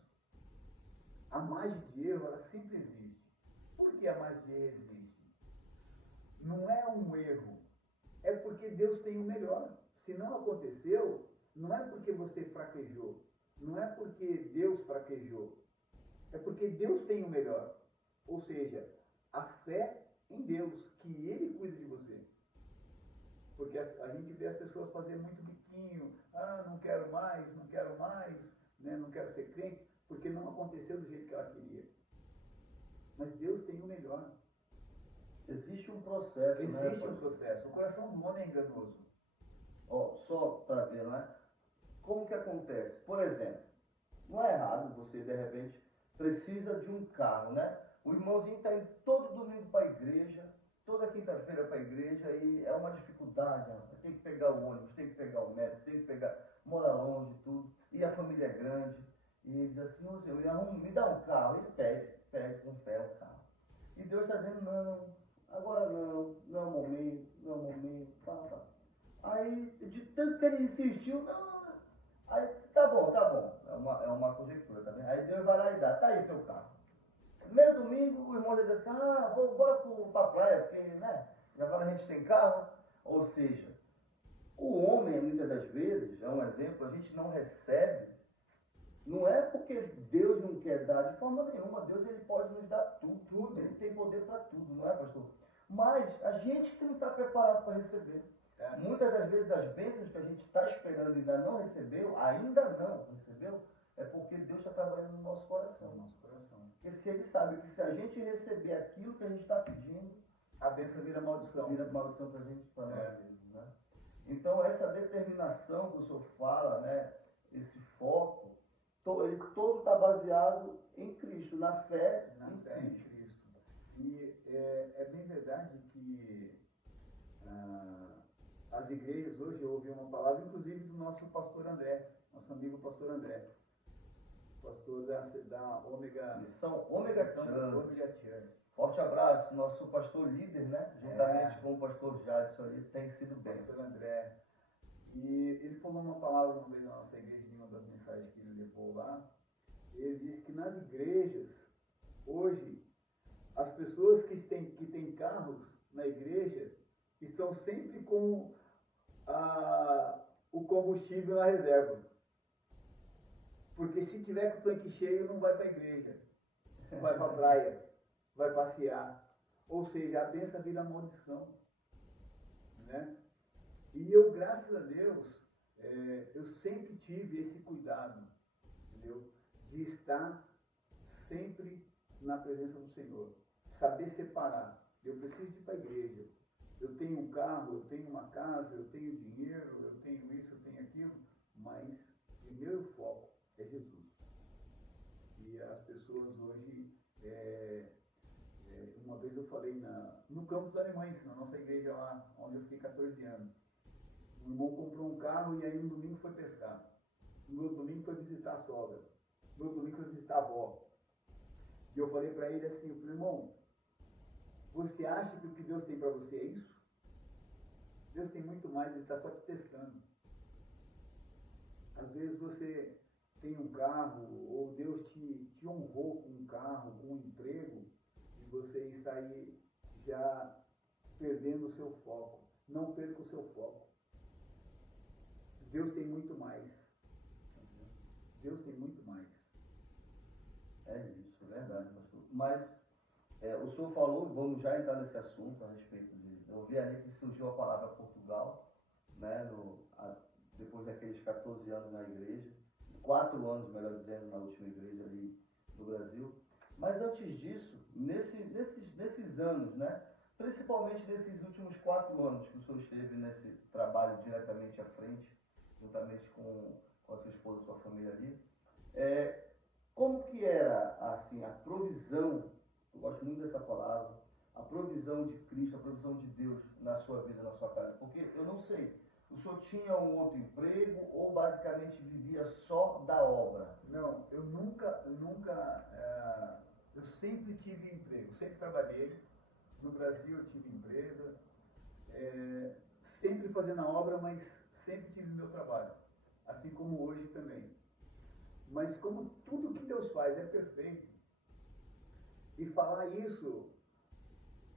a margem de erro ela sempre existe. Por que a margem de erro existe? Não é um erro, é porque Deus tem o melhor. Se não aconteceu, não é porque você fraquejou, não é porque Deus fraquejou, é porque Deus tem o melhor. Ou seja, a fé em Deus, que Ele cuida de você. Porque a gente vê as pessoas fazerem muito biquinho, não quero mais, né, não quero ser crente, porque não aconteceu do jeito que ela queria. Mas Deus tem o melhor. Existe um processo, né? Existe um processo. O coração do homem é enganoso. Só para ver, né? Como que acontece? Por exemplo, não é errado você, de repente, precisa de um carro, né? O irmãozinho está indo todo domingo para a igreja, toda quinta-feira para a igreja, e é uma dificuldade, rapaz. Tem que pegar o ônibus, tem que pegar o médico, tem que pegar, mora longe e tudo, e a família é grande. E ele diz assim, Senhor, me dá um carro. Ele pede com fé o carro. E Deus está dizendo, não, agora não, não é o momento, não é o momento, pá, pá. Aí, de tanto que ele insistiu, não, aí, tá bom, é uma conjectura também. Aí Deus vai lá e dá, tá aí o teu carro. Primeiro domingo, o irmão diz assim, bora pra praia, porque, né, agora a gente tem carro. Ou seja, o homem, muitas das vezes, é um exemplo, a gente não recebe, não é porque Deus não quer dar de forma nenhuma, Deus ele pode nos dar tudo, ele tem poder para tudo, não é, pastor? Mas a gente que não está preparado para receber. Muitas das vezes as bênçãos que a gente está esperando e ainda não recebeu, é porque Deus está trabalhando no nosso coração. Porque se ele sabe que se a gente receber aquilo que a gente está pedindo, a bênção vira maldição. Vira maldição para a gente, para nós mesmos, né? Então essa determinação que o senhor fala, né, esse foco, ele todo está baseado em Cristo, na fé em Cristo. E é bem verdade que as igrejas hoje, eu ouvi uma palavra, inclusive do nosso pastor André, nosso amigo pastor André, pastor da Ômega, Missão Ômega Church. Forte abraço, nosso pastor líder, né? Juntamente com o pastor Jadson ali, tem sido bem. Pastor André. E ele falou uma palavra uma vez na nossa igreja, em uma das mensagens que ele levou lá. Ele disse que nas igrejas, hoje, as pessoas que têm carros na igreja estão sempre com o combustível na reserva. Porque se tiver com o tanque cheio, não vai para a igreja, não vai para a praia, vai passear. Ou seja, a bênção vira maldição. Né? E eu, graças a Deus, eu sempre tive esse cuidado, entendeu? De estar sempre na presença do Senhor. Saber separar. Eu preciso ir para a igreja. Eu tenho um carro, eu tenho uma casa, eu tenho dinheiro, eu tenho isso, eu tenho aquilo, mas o meu foco é Jesus. E as pessoas hoje, uma vez eu falei no Campo dos Alemães, na nossa igreja lá, onde eu fiquei 14 anos. O irmão comprou um carro e aí no domingo foi pescar. No outro domingo foi visitar a sogra. No outro domingo foi visitar a avó. E eu falei para ele assim, eu falei, irmão, você acha que o que Deus tem para você é isso? Deus tem muito mais, Ele está só te testando. Às vezes você tem um carro, ou Deus te honrou com um carro, com um emprego, e você está aí já perdendo o seu foco. Não perca o seu foco. Deus tem muito mais. Deus tem muito mais. É isso, é verdade, pastor. Mas o senhor falou, vamos já entrar nesse assunto a respeito de... Eu ouvi ali que surgiu a palavra Portugal, né, depois daqueles 14 anos na igreja, 4 anos, melhor dizendo, na última igreja ali do Brasil. Mas antes disso, nesses anos, né, principalmente nesses últimos 4 anos que o senhor esteve nesse trabalho diretamente à frente, juntamente com a sua esposa e sua família ali, como que era assim, a provisão, eu gosto muito dessa palavra, a provisão de Cristo, a provisão de Deus na sua vida, na sua casa? Porque eu não sei, o senhor tinha um outro emprego ou basicamente vivia só da obra? Não, eu eu sempre tive emprego, sempre trabalhei. No Brasil eu tive empresa, sempre fazendo a obra, mas sempre tive meu trabalho, assim como hoje também. Mas como tudo que Deus faz é perfeito, e falar isso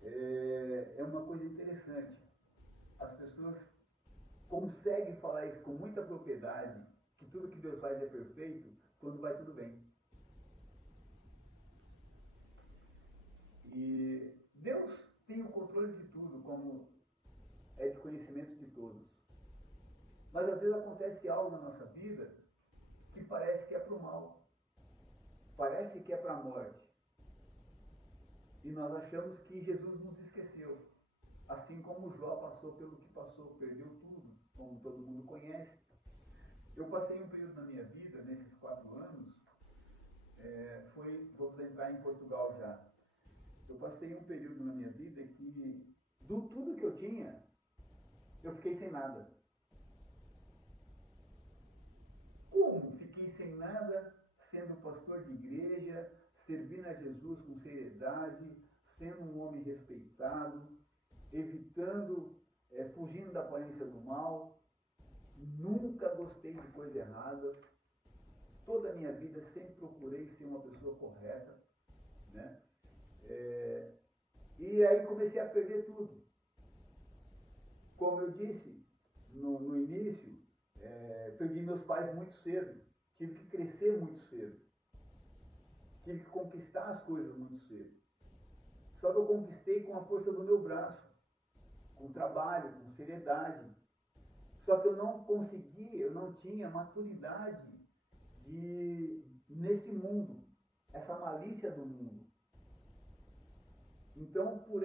é uma coisa interessante. As pessoas conseguem falar isso com muita propriedade, que tudo que Deus faz é perfeito, quando vai tudo bem. E Deus tem o controle de tudo, como é de conhecimento de todos. Mas às vezes acontece algo na nossa vida que parece que é para o mal, parece que é para a morte. E nós achamos que Jesus nos esqueceu. Assim como Jó passou pelo que passou, perdeu tudo, como todo mundo conhece. Eu passei um período na minha vida, nesses 4 anos, vamos entrar em Portugal já. Eu passei um período na minha vida que, do tudo que eu tinha, eu fiquei sem nada. Como fiquei sem nada, sendo pastor de igreja, servindo a Jesus com seriedade, sendo um homem respeitado, evitando, fugindo da aparência do mal. Nunca gostei de coisa errada. Toda a minha vida sempre procurei ser uma pessoa correta, né? E aí comecei a perder tudo. Como eu disse no início, perdi meus pais muito cedo. Tive que crescer muito cedo. Tive que conquistar as coisas muito cedo. Só que eu conquistei com a força do meu braço, com trabalho, com seriedade. Só que eu não consegui, eu não tinha maturidade nesse mundo, essa malícia do mundo. Então, por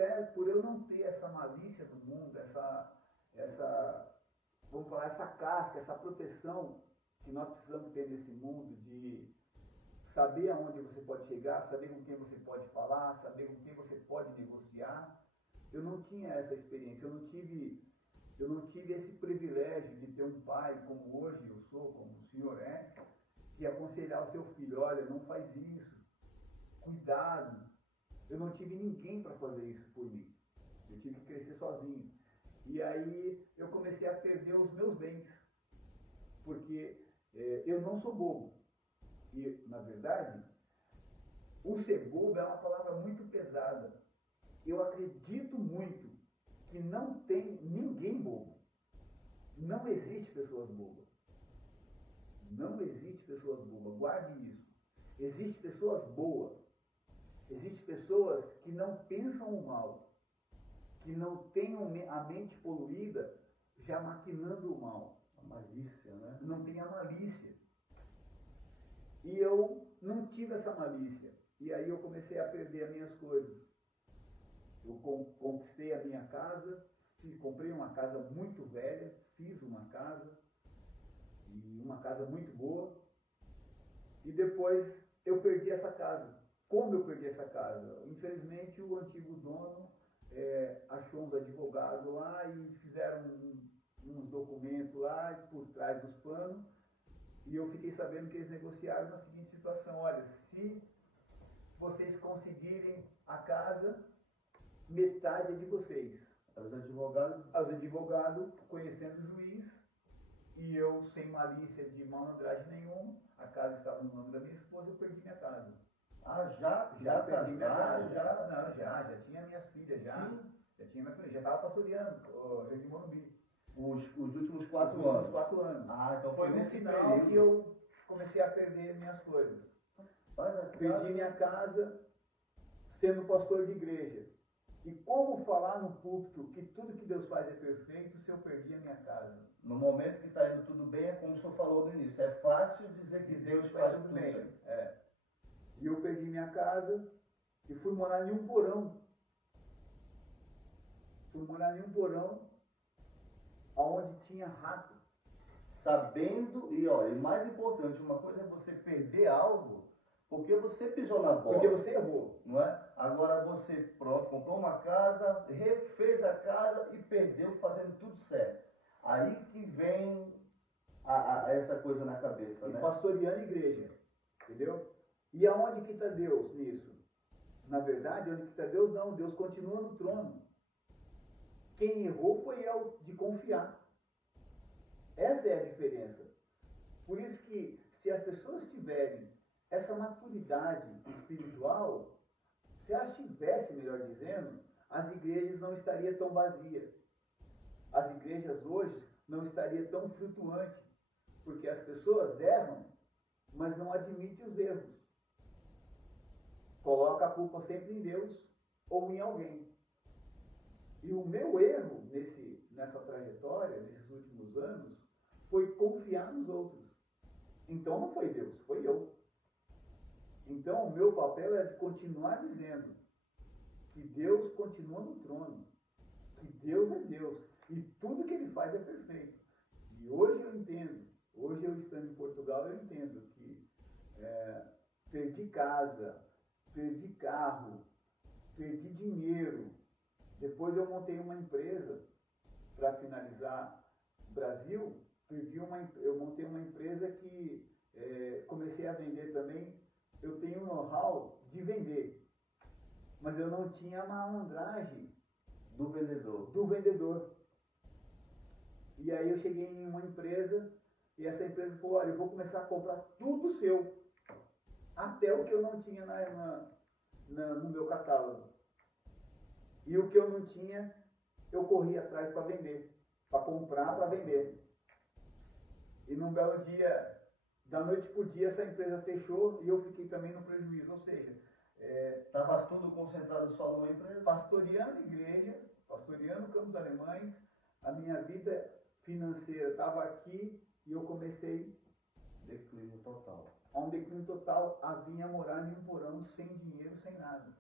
eu não ter essa malícia do mundo, vamos falar, essa casca, essa proteção que nós precisamos ter nesse mundo, de saber aonde você pode chegar, saber com quem você pode falar, saber com quem você pode negociar, eu não tinha essa experiência, eu não tive esse privilégio de ter um pai, como hoje eu sou, como o senhor é, de aconselhar o seu filho: olha, não faz isso, cuidado. Eu não tive ninguém para fazer isso por mim. Eu tive que crescer sozinho. E aí eu comecei a perder os meus bens, porque eu não sou bobo. E, na verdade, o ser bobo é uma palavra muito pesada. Eu acredito muito que não tem ninguém bobo. Não existe pessoas bobas. Não existe pessoas bobas. Guarde isso. Existe pessoas boas. Existem pessoas que não pensam o mal, que não tenham a mente poluída já maquinando o mal. A malícia, né? Não tem a malícia. E eu não tive essa malícia. E aí eu comecei a perder as minhas coisas. Eu conquistei a minha casa, comprei uma casa muito velha, fiz uma casa, e uma casa muito boa. E depois eu perdi essa casa. Como eu perdi essa casa? Infelizmente, o antigo dono achou uns advogados lá e fizeram uns documentos lá por trás dos panos, e eu fiquei sabendo que eles negociaram na seguinte situação: olha, se vocês conseguirem a casa, metade é de vocês. Os advogados... Os advogados, conhecendo o juiz, e eu, sem malícia de malandragem nenhuma, a casa estava no nome da minha esposa, eu perdi minha casa. Ah, já perdi minha casa, casado? já tinha minhas filhas, Sim. Já tinha minhas filhas, já estava pastoreando o Jardim Morumbi. Os últimos 4 Os anos? últimos 4 anos. Ah, então Foi nesse sinal que eu comecei a perder minhas coisas. Perdi minha casa sendo pastor de igreja. E como falar no púlpito que tudo que Deus faz é perfeito se eu perdi a minha casa? No momento que está indo tudo bem, é como o senhor falou no início, é fácil dizer que Deus faz tudo bem. E eu perdi minha casa e fui morar em um porão. Fui morar em um porão onde tinha rato. Sabendo, e mais importante, uma coisa é você perder algo porque você pisou na bola. Porque você errou. Não é? Agora você, pronto, comprou uma casa, refez a casa e perdeu fazendo tudo certo. Aí que vem essa coisa na cabeça, né? Pastoreando a igreja, entendeu? E aonde que está Deus nisso? Na verdade, onde que está Deus? Não, Deus continua no trono. Quem errou foi eu, de confiar. Essa é a diferença. Por isso que, se as pessoas tiverem essa maturidade espiritual, se elas tivessem, melhor dizendo, as igrejas não estariam tão vazias. As igrejas hoje não estariam tão flutuantes, porque as pessoas erram, mas não admitem os erros. Coloca a culpa sempre em Deus ou em alguém. E o meu erro nessa trajetória, nesses últimos anos, foi confiar nos outros. Então não foi Deus, foi eu. Então o meu papel é de continuar dizendo que Deus continua no trono, que Deus é Deus, e tudo que Ele faz é perfeito. E hoje eu entendo, hoje eu estando em Portugal, eu entendo que perdi casa, perdi carro, perdi dinheiro. Depois eu montei uma empresa para finalizar o Brasil. Eu montei uma empresa que comecei a vender também. Eu tenho um know-how de vender. mas eu não tinha a malandragem Do vendedor. do vendedor. E aí eu cheguei em uma empresa e essa empresa falou, olha, eu vou começar a comprar tudo seu, até o que eu não tinha no meu catálogo. E o que eu não tinha, eu corri atrás para vender, para comprar, para vender. E num belo dia, da noite para o dia, essa empresa fechou e eu fiquei também no prejuízo. Ou seja, Estava tudo concentrado só numa empresa? pastoreando igreja, pastoreando Campos Alemães, a minha vida financeira estava aqui e eu comecei Declínio total. a um declínio total, a vinha morar em um porão sem dinheiro, sem nada.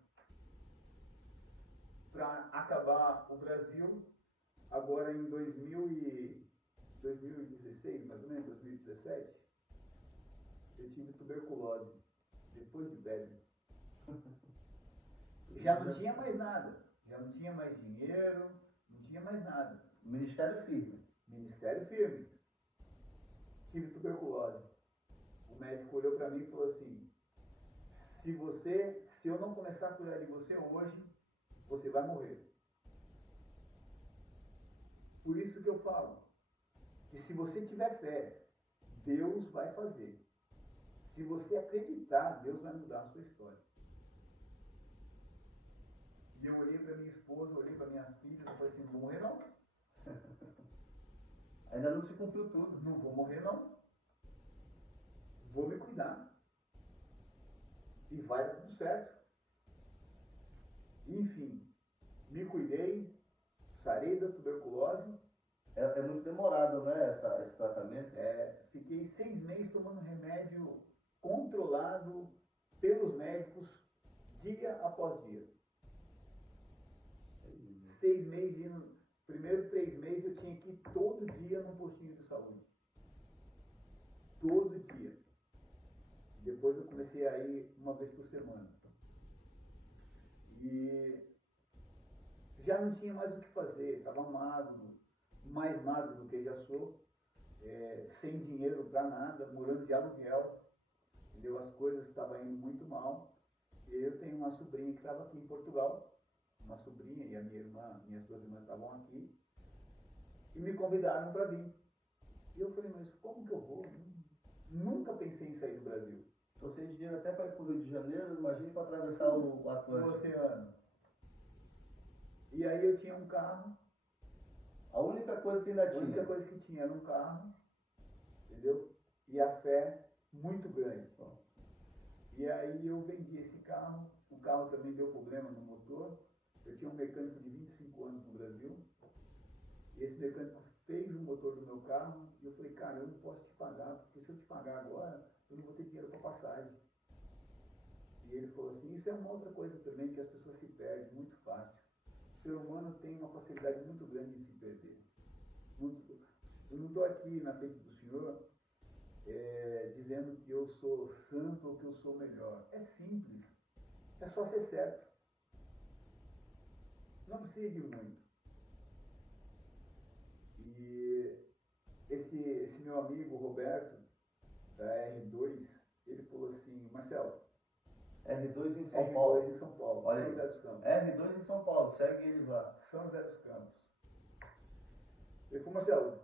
Para acabar o Brasil, agora em 2016, mais ou menos, 2017, eu tive tuberculose, depois de velho. Já não tinha mais nada, já não tinha mais dinheiro, não tinha mais nada. Ministério firme. Ministério firme. Tive tuberculose. O médico olhou para mim e falou assim, se eu não começar a cuidar de você hoje, você vai morrer. Por isso que eu falo, que se você tiver fé, Deus vai fazer. Se você acreditar, Deus vai mudar a sua história. E eu olhei para minha esposa, olhei para minhas filhas, e falei assim, não vou morrer não. Ainda não se cumpriu tudo. Não vou morrer não. Vou me cuidar. E vai dar tudo certo. Enfim, me cuidei, sarei da tuberculose. É muito demorado, né, esse tratamento? Fiquei 6 meses tomando remédio controlado pelos médicos, dia após dia. 6 meses indo. Primeiro 3 meses eu tinha que ir todo dia num postinho de saúde. Todo dia. Depois eu comecei a ir uma vez por semana. E já não tinha mais o que fazer, estava magro, mais magro do que já sou, sem dinheiro para nada, morando de aluguel, entendeu? As coisas estavam indo muito mal. E eu tenho uma sobrinha que estava aqui em Portugal, uma sobrinha e a minha irmã, minhas 2 irmãs estavam aqui, e me convidaram para vir. E eu falei, mas como que eu vou? Nunca pensei em sair do Brasil. Então, vocês iam até para ir para o Rio de Janeiro, imagine para atravessar o No Atlântico. oceano. E aí eu tinha um carro. A única coisa que ainda A tinha. única coisa que tinha era um carro, entendeu? E a fé muito grande. E aí eu vendi esse carro. O carro também deu problema no motor. Eu tinha um mecânico de 25 anos no Brasil. E esse mecânico fez o motor do meu carro. E eu falei, cara, eu não posso te pagar, porque se eu te pagar agora, eu não vou ter dinheiro para passagem. E ele falou assim, isso é uma outra coisa também que as pessoas se perdem muito fácil. O ser humano tem uma facilidade muito grande de se perder. Eu não estou aqui na frente do Senhor dizendo que eu sou santo ou que eu sou melhor. É simples. É só ser certo. Não precisa de muito. E esse meu amigo Roberto, da R2, ele falou assim, Marcelo, R2 em São R2 Paulo. em São Paulo, Olha São aí. José dos Campos. R2 em São Paulo, segue eles lá. São José dos Campos. Ele falou, Marcelo,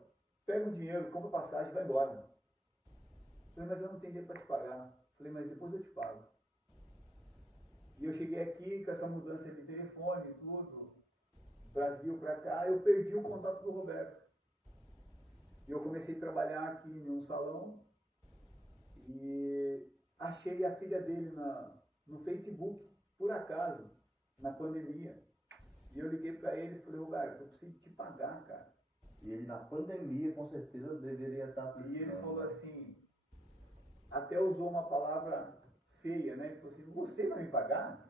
pega o dinheiro, compra passagem e vai embora. Eu falei, mas eu não tenho dinheiro para te pagar. Eu falei, mas depois eu te pago. E eu cheguei aqui com essa mudança de telefone e tudo, Brasil para cá, eu perdi o contato do Roberto. E eu comecei a trabalhar aqui em um salão e achei a filha dele no Facebook, por acaso, na pandemia. E eu liguei para ele e falei, Roberto, eu preciso te pagar, cara. E ele na pandemia, com certeza, deveria estar precisando. E ele falou assim, até usou uma palavra feia, né? Ele falou assim, você vai me pagar?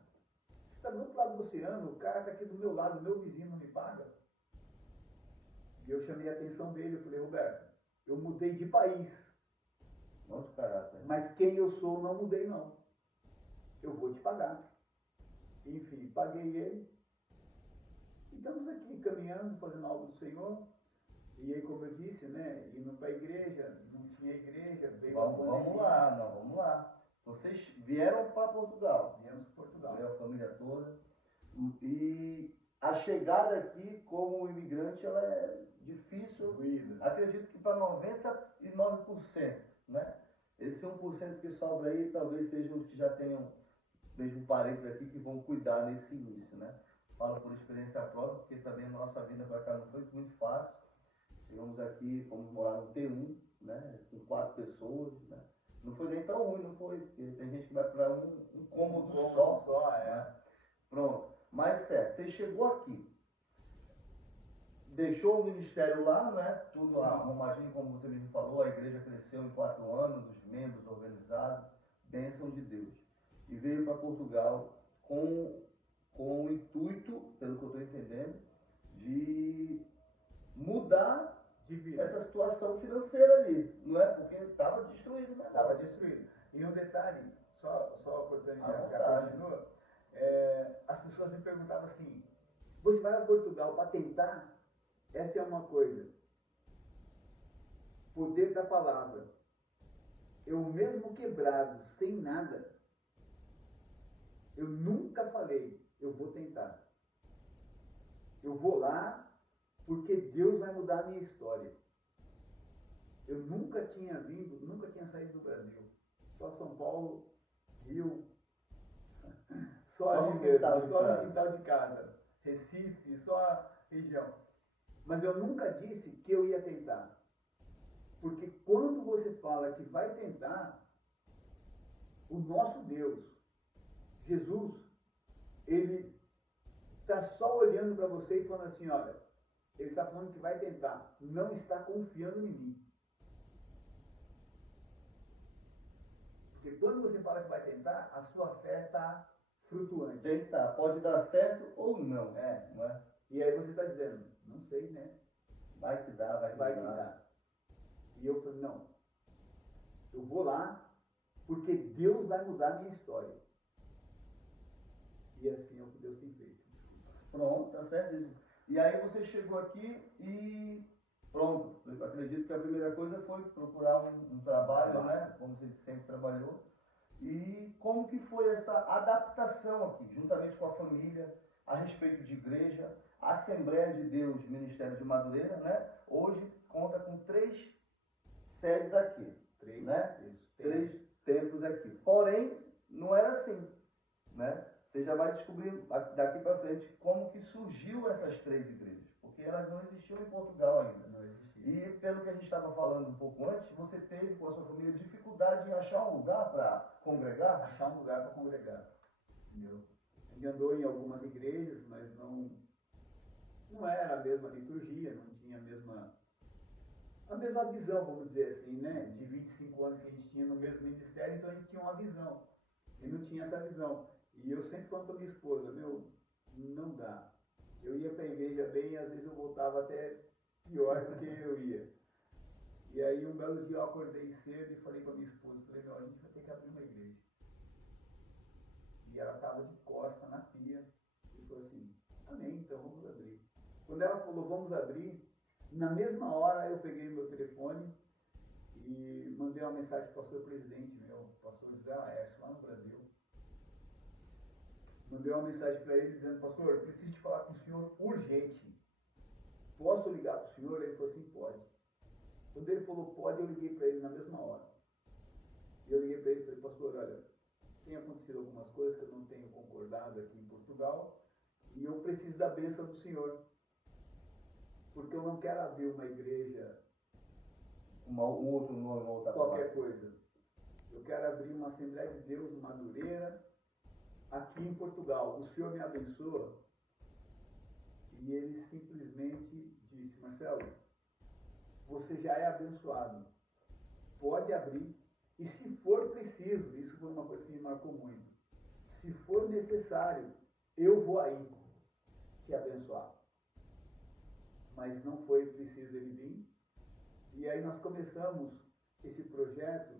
Você está do outro lado do oceano, o cara está aqui do meu lado, meu vizinho não me paga. E eu chamei a atenção dele, eu falei, Roberto, eu mudei de país, Nosso caráter. mas quem eu sou não mudei não. Eu vou te pagar. Enfim, paguei ele. E estamos aqui caminhando, fazendo algo do Senhor. E aí, como eu disse, né, indo para a igreja, não tinha igreja, veio a pandemia. Vamos lá, não, vamos lá. Vocês vieram para Portugal. Viemos para Portugal. Veio a família toda. E a chegada aqui como imigrante ela é difícil. Ruído. Acredito que para 99%, né? Esse 1% que sobra aí talvez sejam os que já tenham mesmo parentes aqui que vão cuidar nesse início, né? Falo por experiência própria, porque também a nossa vinda para cá não foi muito fácil. Chegamos aqui, fomos morar no T1, né? Com 4 pessoas, né? Não foi nem tão ruim, não foi, porque tem gente que vai para um cômodo só, né? Pronto. Mas certo, você chegou aqui, deixou o ministério lá, né? Tudo arrumadinho, como você mesmo falou, a igreja cresceu em 4 anos, os membros organizados, bênção de Deus. E veio para Portugal com o intuito, pelo que eu estou entendendo, de mudar essa situação financeira ali, não é? Porque estava destruído, né? Estava destruído. E um detalhe, só cortando já continua, as pessoas me perguntavam assim, você vai a Portugal para tentar? Essa é uma coisa. Poder da palavra. Eu mesmo quebrado, sem nada, eu nunca falei, eu vou tentar. Eu vou lá porque Deus vai mudar a minha história. Eu nunca tinha vindo, nunca tinha saído do Brasil. Só São Paulo, Rio, só no quintal de casa. Recife, só a região. Mas eu nunca disse que eu ia tentar. Porque quando você fala que vai tentar, o nosso Deus, Jesus, ele está só olhando para você e falando assim, olha, ele está falando que vai tentar, não está confiando em mim. Porque quando você fala que vai tentar, a sua fé está flutuante. Tentar, pode dar certo ou não. Não é? E aí você está dizendo, não sei, né? Vai que dá, vai que dá. E eu falei, não, eu vou lá porque Deus vai mudar a minha história. E assim é o que Deus tem feito. Pronto, tá certo isso. E aí você chegou aqui e pronto. Eu acredito que a primeira coisa foi procurar um trabalho, né? Como você sempre trabalhou. E como que foi essa adaptação aqui, juntamente com a família, a respeito de igreja, Assembleia de Deus, Ministério de Madureira, né? Hoje conta com 3 sedes aqui, né? Isso, 3 templos aqui. Porém, não era assim, né? Você já vai descobrir daqui para frente como que surgiu essas 3 igrejas, porque elas não existiam em Portugal ainda. Não existia. E pelo que a gente estava falando um pouco antes, você teve com a sua família dificuldade em achar um lugar para congregar? Achar um lugar para congregar. Entendeu? A gente andou em algumas igrejas, mas não era a mesma liturgia, não tinha a mesma visão, vamos dizer assim, né? De 25 anos que a gente tinha no mesmo ministério, então a gente tinha uma visão. E não tinha essa visão. E eu sempre falando para minha esposa, não dá. Eu ia para a igreja bem e às vezes eu voltava até pior do que eu ia. E aí um belo dia eu acordei cedo e falei para minha esposa, a gente vai ter que abrir uma igreja. E ela estava de costa na pia e falou assim, amém, então vamos abrir. Quando ela falou, vamos abrir, na mesma hora eu peguei meu telefone e mandei uma mensagem para o pastor presidente meu, pastor José Laércio, lá no Brasil. Mandei uma mensagem para ele dizendo, pastor, eu preciso te falar com o senhor urgente. Posso ligar para o senhor? Ele falou assim, pode. Quando ele falou pode, eu liguei para ele na mesma hora. E eu liguei para ele e falei, pastor, olha, tem acontecido algumas coisas que eu não tenho concordado aqui em Portugal e eu preciso da bênção do senhor. Porque eu não quero abrir uma igreja, Um outro nome, uma outra qualquer coisa. Eu quero abrir uma Assembleia de Deus, uma Madureira, aqui em Portugal. O senhor me abençoa? E ele simplesmente disse, Marcelo, você já é abençoado. Pode abrir. E se for preciso, isso foi uma coisa que me marcou muito. Se for necessário, eu vou aí te abençoar. Mas não foi preciso ele vir. E aí nós começamos esse projeto,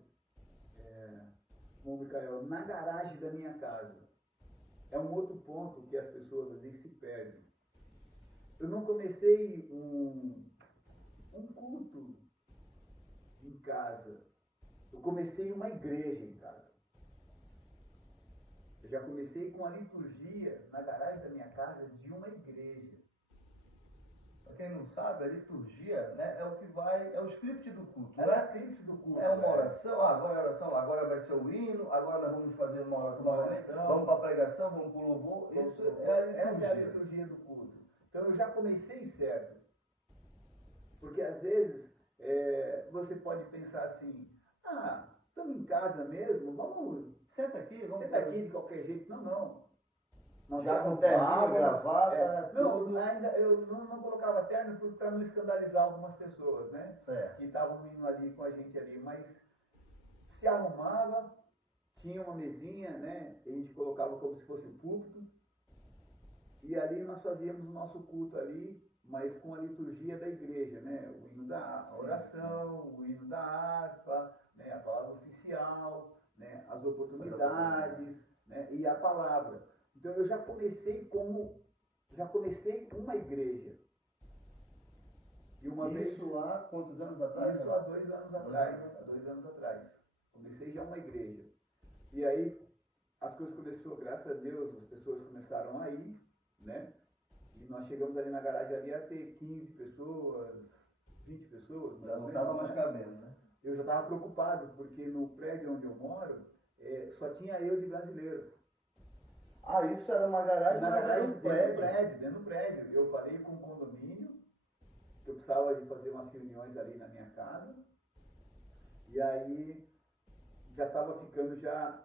Micael, na garagem da minha casa. É um outro ponto que as pessoas às vezes se perdem. Eu não comecei um culto em casa. Eu comecei uma igreja em casa. Eu já comecei com a liturgia na garagem da minha casa de uma igreja. Para quem não sabe, a liturgia, né, é o que vai, é o script do culto, É né? o script do culto. É uma oração, agora é oração, agora vai ser o hino, agora nós vamos fazer uma oração novamente, vamos para a pregação, vamos para o louvor, isso é a liturgia. Essa é a liturgia do culto. Então eu já comecei certo. Porque às vezes você pode pensar assim, estamos em casa mesmo, vamos, Senta aqui, vamos senta aqui de qualquer jeito. Não, não. Nós já com temos terninho, palavras, gravata, não, tudo. ainda eu não colocava terno para não escandalizar algumas pessoas, né? Certo. Que estavam indo ali com a gente ali, mas se arrumava, tinha uma mesinha, né? Que a gente colocava como se fosse o púlpito, e ali nós fazíamos o nosso culto ali, mas com a liturgia da igreja, né? O hino da oração, o hino da harpa, né? A palavra oficial, né? As oportunidades, né? E a palavra. Então eu já comecei uma igreja. E uma Isso há quantos anos atrás? Isso há 2 anos atrás. Há 2 anos atrás. Comecei já uma igreja. E aí as coisas começaram, graças a Deus, as pessoas começaram a ir, né? E nós chegamos ali na garagem ali a ter 15 pessoas, 20 pessoas. Já não estava mais cabendo, né? Eu já estava preocupado, porque no prédio onde eu moro, só tinha eu de brasileiro. Isso era uma garagem, Na mas era garagem, um prédio. dentro do prédio. Eu falei com o condomínio, que eu precisava de fazer umas reuniões ali na minha casa. E aí já estava ficando já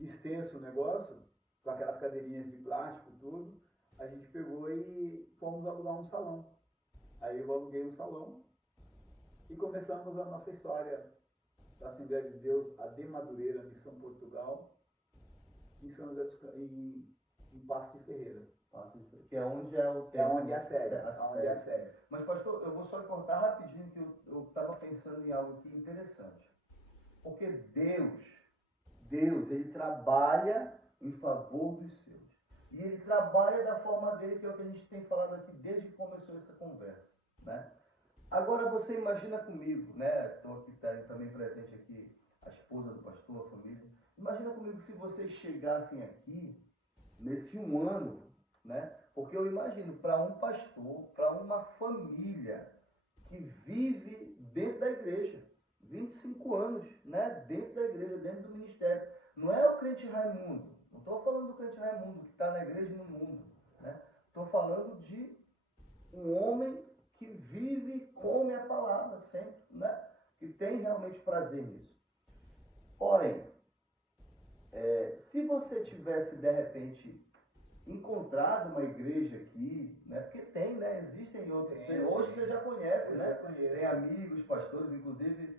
extenso o negócio, com aquelas cadeirinhas de plástico e tudo. A gente pegou e fomos alugar um salão. Aí eu aluguei um salão e começamos a nossa história da Assembleia de Deus, a de Madureira, Missão Portugal, em São José em Passo de Ferreira. Que é onde é o onde é a sede. Mas, pastor, eu vou só cortar rapidinho, que eu estava pensando em algo aqui interessante. Porque Deus, ele trabalha em favor dos seus. E ele trabalha da forma dele, que é o que a gente tem falado aqui desde que começou essa conversa, né? Agora você imagina comigo, né? Estou aqui também presente aqui, a esposa do pastor, a família. Imagina comigo se vocês chegassem aqui nesse um ano, né? Porque eu imagino para um pastor, para uma família que vive dentro da igreja, 25 anos, né? Dentro da igreja, dentro do ministério. Não é o crente Raimundo. Não estou falando do crente Raimundo que está na igreja e no mundo, né? Estou falando de um homem que vive e come a palavra sempre, né? Que tem realmente prazer nisso. Porém, se você tivesse de repente encontrado uma igreja aqui, né? Porque tem, né? Existem outras. Hoje você já conhece, né? Tem amigos, pastores, inclusive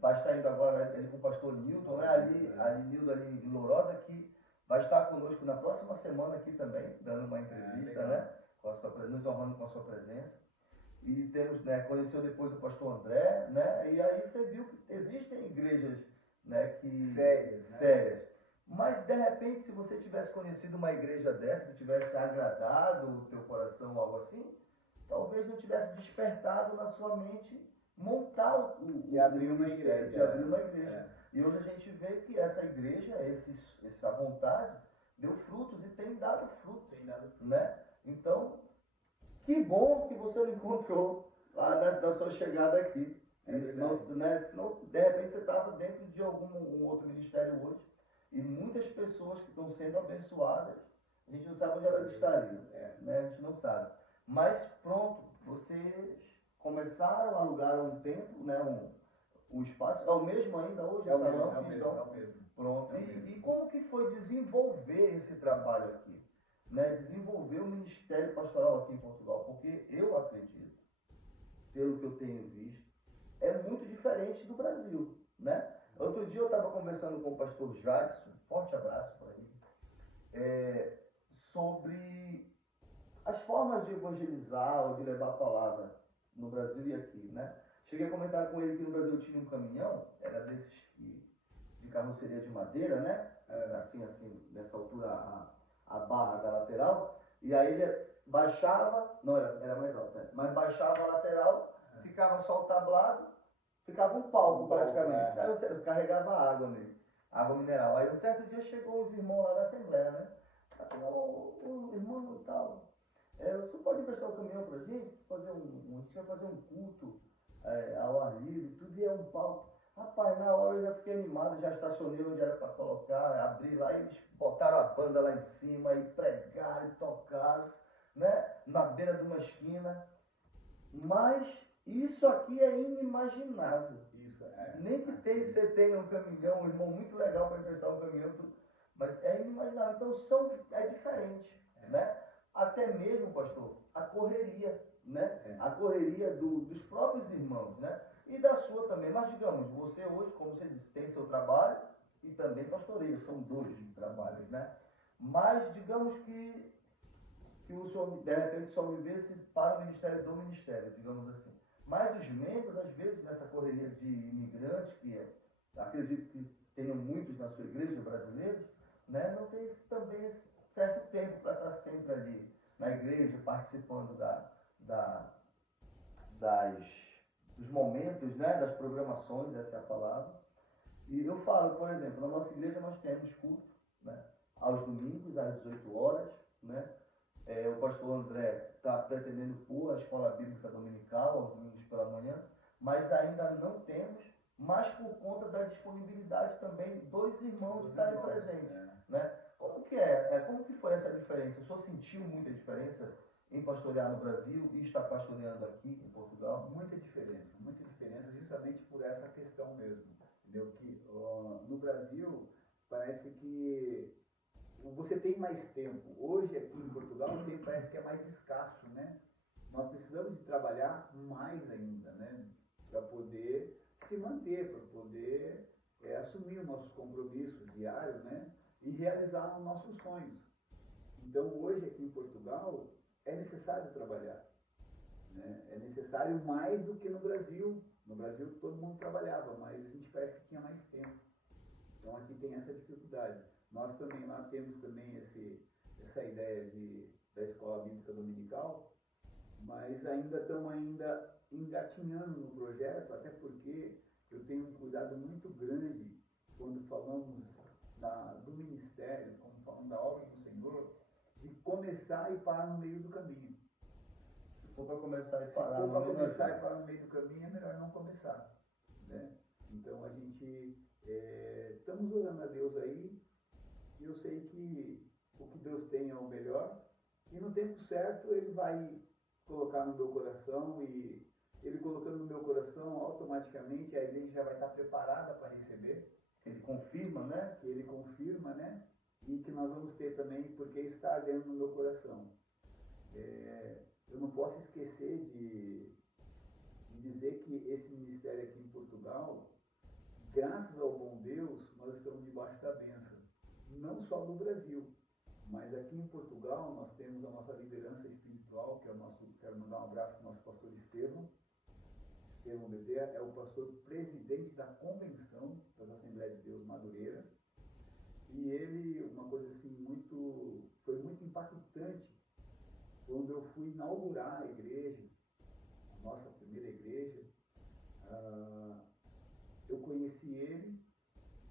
vai estar indo agora ali com o pastor Nilton, né? Nilton ali em Lourosa, que vai estar conosco na próxima semana aqui também, dando uma entrevista, né? Nos honrando com a sua presença. E temos, né, conheceu depois o pastor André, né? E aí você viu que existem igrejas, né, sérias. Mas de repente, se você tivesse conhecido uma igreja dessa, que tivesse agradado o teu coração, algo assim, talvez não tivesse despertado na sua mente montar de abrir uma igreja. E hoje a gente vê que essa igreja, essa vontade, deu frutos e tem dado fruto, né? Então, que bom que você me encontrou lá na sua chegada aqui. Senão, de repente, você estava dentro de um outro ministério hoje. E muitas pessoas que estão sendo abençoadas, a gente não sabe onde elas estariam. Né? A gente não sabe. Mas pronto, vocês começaram a alugar um templo, né? um espaço. É o mesmo ainda hoje? É o mesmo. Pronto. E como que foi desenvolver esse trabalho aqui? Né? Desenvolver o ministério pastoral aqui em Portugal? Porque eu acredito, pelo que eu tenho visto, é muito diferente do Brasil, né? Outro dia eu estava conversando com o pastor Jadson, forte abraço para ele, sobre as formas de evangelizar ou de levar a palavra no Brasil e aqui, né? Cheguei a comentar com ele que no Brasil tinha um caminhão, era desses de carroceria de madeira, né? Assim, nessa altura a barra da lateral, e aí ele baixava, não era mais alto, né? Mas baixava a lateral, ficava só o tablado, ficava um palco praticamente. Aí eu carregava água nele. água mineral. Aí um certo dia chegou os irmãos lá da Assembleia, né? O irmão e tal, você pode emprestar o caminhão pra gente? A gente vai fazer um culto ao ar livre, tudo e é um palco. Rapaz, na hora eu já fiquei animado, já estacionei onde era para colocar, abri lá, eles botaram a banda lá em cima e pregaram e tocaram, né? Na beira de uma esquina. Mas isso aqui é inimaginável. Isso Nem que você tenha um caminhão, um irmão muito legal para emprestar um caminhão, mas é inimaginável. Então é diferente, né? Até mesmo, pastor, a correria, né? A correria dos próprios irmãos, né? E da sua também. Mas digamos, você hoje, como você disse, tem seu trabalho e também pastoreio, são dois trabalhos, né? Mas digamos que o senhor de repente só vivesse para o ministério do ministério, digamos assim. Mas os membros, às vezes, nessa correria de imigrantes, acredito que tenham muitos na sua igreja, brasileiros, né, não tem também esse certo tempo para estar sempre ali na igreja, participando dos momentos, né, das programações, essa é a palavra. E eu falo, por exemplo, na nossa igreja nós temos culto, né, aos domingos, às 18 horas, né? O pastor André está pretendendo pôr a escola bíblica dominical aos domingos pela manhã, mas ainda não temos, mas por conta da disponibilidade também dos irmãos de estarem presentes, né? Como que como que foi essa diferença? O senhor sentiu muita diferença em pastorear no Brasil e estar pastoreando aqui em Portugal? Muita diferença justamente por essa questão mesmo, entendeu? Que no Brasil parece que você tem mais tempo. Hoje aqui em Portugal o tempo parece que é mais escasso, né? Nós precisamos de trabalhar mais ainda, né? Para poder se manter, para poder assumir os nossos compromissos diários, né? E realizar os nossos sonhos. Então hoje aqui em Portugal é necessário trabalhar, né? É necessário mais do que no Brasil. No Brasil todo mundo trabalhava, mas a gente parece que tinha mais tempo. Então aqui tem essa dificuldade. Nós também lá temos também essa ideia da escola bíblica dominical, mas ainda estamos engatinhando no projeto, até porque eu tenho um cuidado muito grande quando falamos do ministério, quando falamos da obra do Senhor, de começar e parar no meio do caminho. Se for para começar e Se parar for no para meio começar e parar no meio do caminho, é melhor não começar, né? Então a gente estamos orando a Deus aí. E eu sei que o que Deus tem é o melhor, e no tempo certo Ele vai colocar no meu coração, e Ele colocando no meu coração, automaticamente a igreja já vai estar preparada para receber. Ele confirma, né? Que Ele confirma, né? E que nós vamos ter também, porque está ardendo no meu coração. Eu não posso esquecer de dizer que esse ministério aqui em Portugal, graças ao bom Deus, nós estamos debaixo da bênção. Não só no Brasil, mas aqui em Portugal nós temos a nossa liderança espiritual, que é quero mandar um abraço para o nosso pastor Estevão Bezerra, é o pastor presidente da Convenção das Assembleias de Deus Madureira, e ele, uma coisa assim, foi muito impactante, quando eu fui inaugurar a igreja, a nossa primeira igreja, eu conheci ele,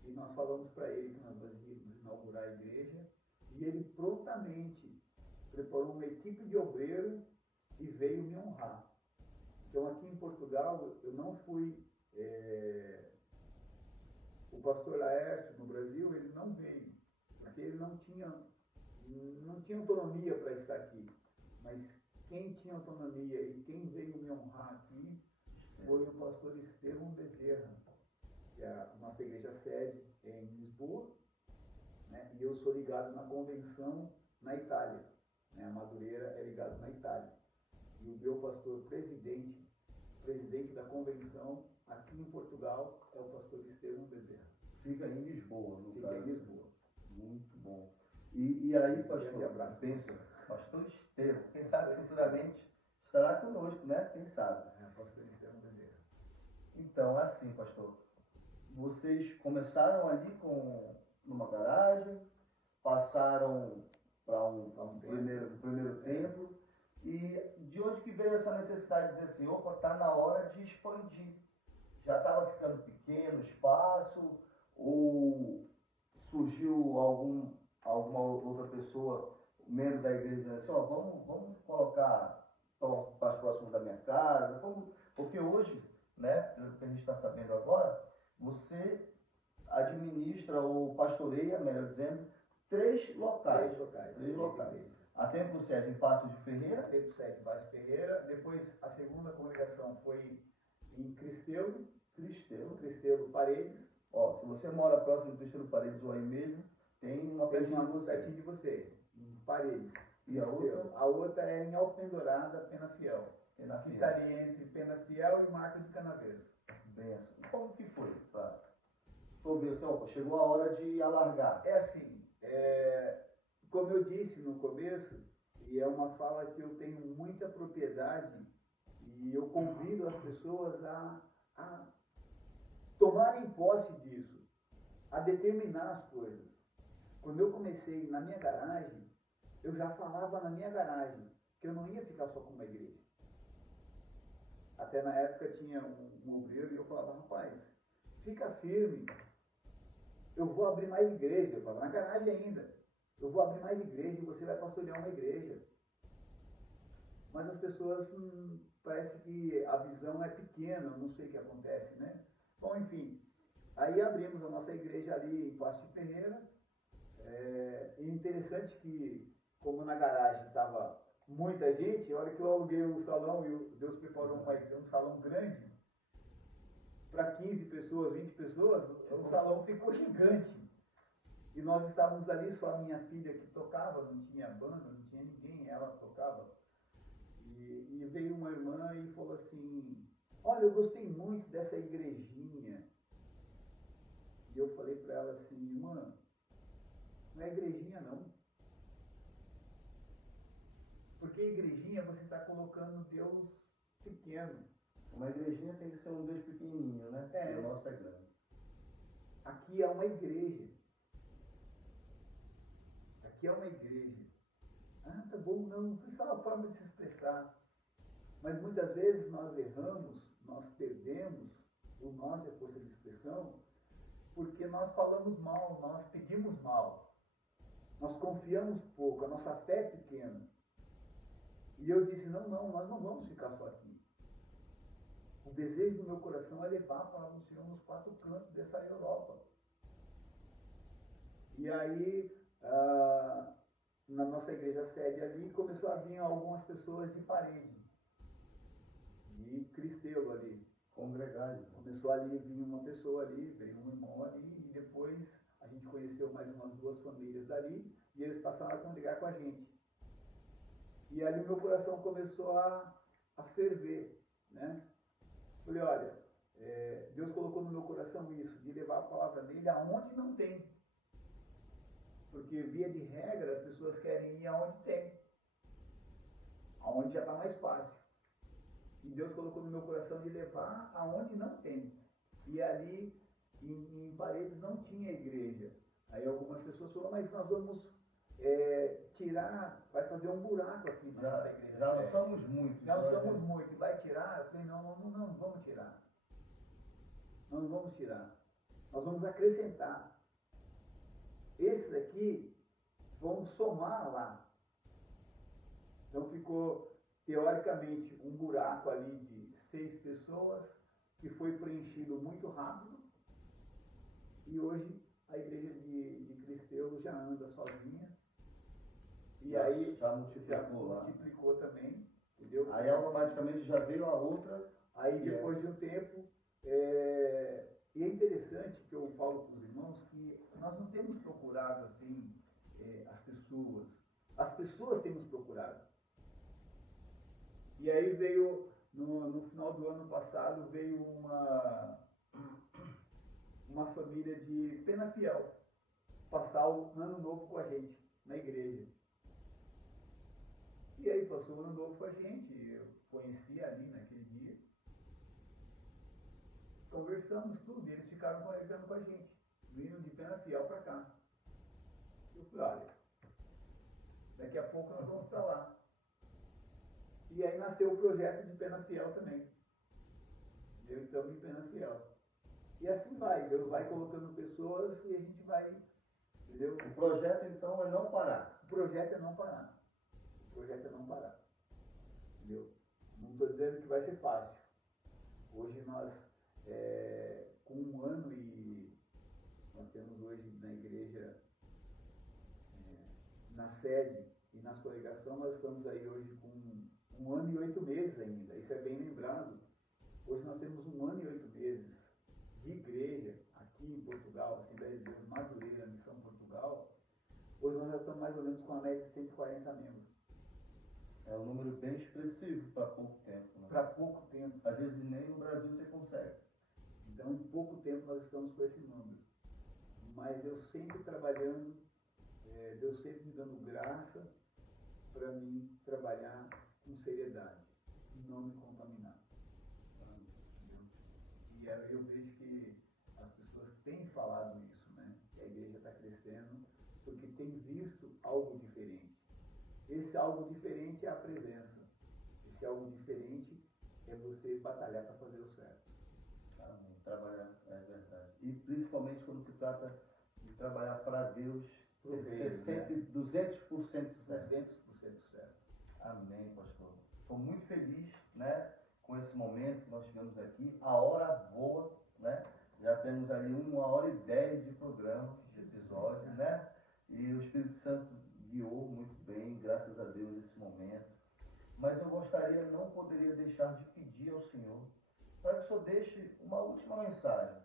e nós falamos para ele que nós íamos inaugurar a igreja, e ele prontamente preparou uma equipe de obreiros e veio me honrar. Então aqui em Portugal eu não fui, o pastor Laércio no Brasil, ele não veio, porque ele não tinha autonomia para estar aqui, mas quem tinha autonomia e quem veio me honrar aqui foi o pastor Estevão Bezerra, que a nossa igreja sede é em Lisboa, né? E eu sou ligado na convenção na Itália, né? A Madureira é ligado na Itália, e o meu pastor presidente da convenção aqui em Portugal é o pastor Estevão Bezerra. Fica em Lisboa, no caso. Fica em Lisboa. Muito bom. E aí, pastor, pensa, pastor Estevão, quem sabe futuramente estará conosco, né? Quem sabe? Pastor Estevão Bezerra. Então, assim, pastor, vocês começaram ali numa garagem, passaram para um primeiro templo, e de onde que veio essa necessidade de dizer assim, opa, está na hora de expandir? Já estava ficando pequeno o espaço, ou surgiu alguma outra pessoa, membro da igreja, dizendo assim, ó, vamos colocar para próximos da minha casa? Porque hoje, né, pelo que a gente está sabendo agora, você administra ou pastoreia, melhor dizendo, três locais. Três locais. A Templo 7 em Paços de Ferreira. A Templo 7 em Paços de Ferreira. Depois, a segunda congregação foi em Cristelo. Cristelo Paredes. Ó, se você mora próximo de Cristelo Paredes ou aí mesmo, tem uma pertinho de você. Em Paredes. E a outra? A outra é em Alpendurada, Penafiel. Que está ali entre Penafiel e Marca de Canaveses. Bem assim. Como que foi? Chegou a hora de alargar. É assim, como eu disse no começo, e é uma fala que eu tenho muita propriedade, e eu convido as pessoas a tomarem posse disso, a determinar as coisas. Quando eu comecei na minha garagem, eu já falava na minha garagem que eu não ia ficar só com uma igreja. Até na época tinha um obreiro e eu falava, rapaz, fica firme, eu vou abrir mais igreja. Eu falava, na garagem ainda, eu vou abrir mais igreja e você vai pastorear uma igreja. Mas as pessoas, parece que a visão é pequena, não sei o que acontece, né? Bom, enfim, aí abrimos a nossa igreja ali em Paços de Ferreira. E interessante que, como na garagem estava muita gente, a hora que eu aluguei o salão e Deus preparou um salão grande, para 15 pessoas, 20 pessoas, o salão ficou gigante. E nós estávamos ali, só a minha filha que tocava, não tinha banda, não tinha ninguém, ela tocava. E veio uma irmã e falou assim, olha, eu gostei muito dessa igrejinha. E eu falei para ela assim, irmã, não é igrejinha não. Porque igrejinha você está colocando Deus pequeno. Uma igrejinha tem que ser um Deus pequenininho, né? E o nosso é grande. Aqui é uma igreja. Aqui é uma igreja. Ah, tá bom, não. Foi só uma forma de se expressar. Mas muitas vezes nós erramos, nós perdemos, o nós é força de expressão, porque nós falamos mal, nós pedimos mal. Nós confiamos pouco, a nossa fé é pequena. E eu disse, não, nós não vamos ficar só aqui. O desejo do meu coração é levar a palavra do Senhor nos 4 cantos dessa Europa. E aí, na nossa igreja sede ali, começou a vir algumas pessoas de Parede, de Cristelo ali. Congregado. Começou ali, vinha uma pessoa ali, veio um irmão ali, e depois a gente conheceu mais umas 2 famílias dali, e eles passaram a congregar com a gente. E ali o meu coração começou a ferver, né? Falei, olha, Deus colocou no meu coração isso, de levar a palavra dele aonde não tem. Porque, via de regra, as pessoas querem ir aonde tem. Aonde já está mais fácil. E Deus colocou no meu coração de levar aonde não tem. E ali, em Paredes, não tinha igreja. Aí algumas pessoas falaram, mas nós vamos tirar, vai fazer um buraco aqui na nossa igreja. Já não somos muitos. Já não somos muitos. Vai tirar? Eu falei, não vamos tirar. Não vamos tirar. Nós vamos acrescentar. Esses aqui vão somar lá. Então ficou, teoricamente, um buraco ali de 6 pessoas, que foi preenchido muito rápido. E hoje a igreja de Cristelo já anda sozinha. E aí já multiplicou também, entendeu? Aí automaticamente já veio a outra. Aí depois de um tempo, e é interessante que eu falo para os irmãos que nós não temos procurado assim as pessoas têm nos procurado. E aí veio, no final do ano passado, veio uma família de Penafiel passar o ano novo com a gente, na igreja. E aí passou o ano novo com a gente, eu conheci ali naquele dia. Conversamos tudo, e eles ficaram conversando com a gente, vindo de Penafiel para cá. Eu falei, olha, daqui a pouco nós vamos para lá. E aí nasceu o projeto de Penafiel também. Eu estamos em Penafiel. E assim vai, Deus vai colocando pessoas e a gente vai Entendeu? O projeto, então, é não parar. O projeto é não parar. O projeto é não parar. Entendeu? Não estou dizendo que vai ser fácil. Hoje nós, com 1 ano e nós temos hoje na igreja, na sede e nas congregações, nós estamos aí hoje com 1 ano e 8 meses ainda. Isso é bem lembrado. Hoje nós temos 1 ano e 8 meses de igreja aqui em Portugal, Assembleia de Deus Madureira, Missão Portugal. Hoje nós já estamos mais ou menos com a média de 140 membros. É um número bem expressivo para pouco tempo. Né? Para pouco tempo. Às vezes nem no Brasil você consegue. Então, em pouco tempo nós estamos com esse número. Mas eu sempre trabalhando, Deus sempre me dando graça para mim trabalhar com seriedade, não me contaminar. Entendeu? E eu vejo que as pessoas têm falado isso, né? Que a igreja está crescendo porque tem visto algo diferente. Esse algo diferente é a presença. Esse algo diferente é você batalhar para fazer o certo. Amém. Trabalhar, é verdade. E principalmente quando se trata de trabalhar para Deus, tem que ser sempre 200% certo. 200% certo. Amém, pastor. Estou muito feliz, né, com esse momento que nós tivemos aqui. A hora voa, né? Já temos ali 1h10 de programa, de episódio, né? E o Espírito Santo guiou muito bem, graças a Deus, esse momento. Mas eu gostaria, não poderia deixar de pedir ao Senhor para que o Senhor deixe uma última mensagem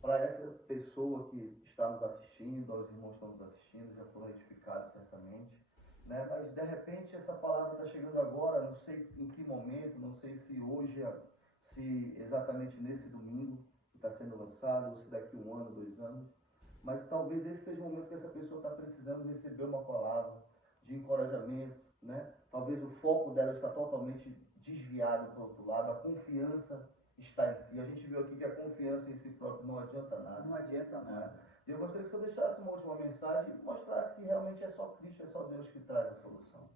para essa pessoa que está nos assistindo, aos irmãos que estão nos assistindo, já foram edificados certamente, né? Mas de repente essa palavra está chegando agora, não sei em que momento, não sei se hoje, se exatamente nesse domingo que está sendo lançado, ou se daqui 1 ano, 2 anos, mas talvez esse seja o momento que essa pessoa está precisando receber uma palavra de encorajamento, né? Talvez o foco dela está totalmente desviado para o outro lado, a confiança está em si. A gente viu aqui que a confiança em si próprio não adianta nada. Não adianta nada. E eu gostaria que você deixasse uma última mensagem e mostrasse que realmente é só Cristo, é só Deus que traz a solução.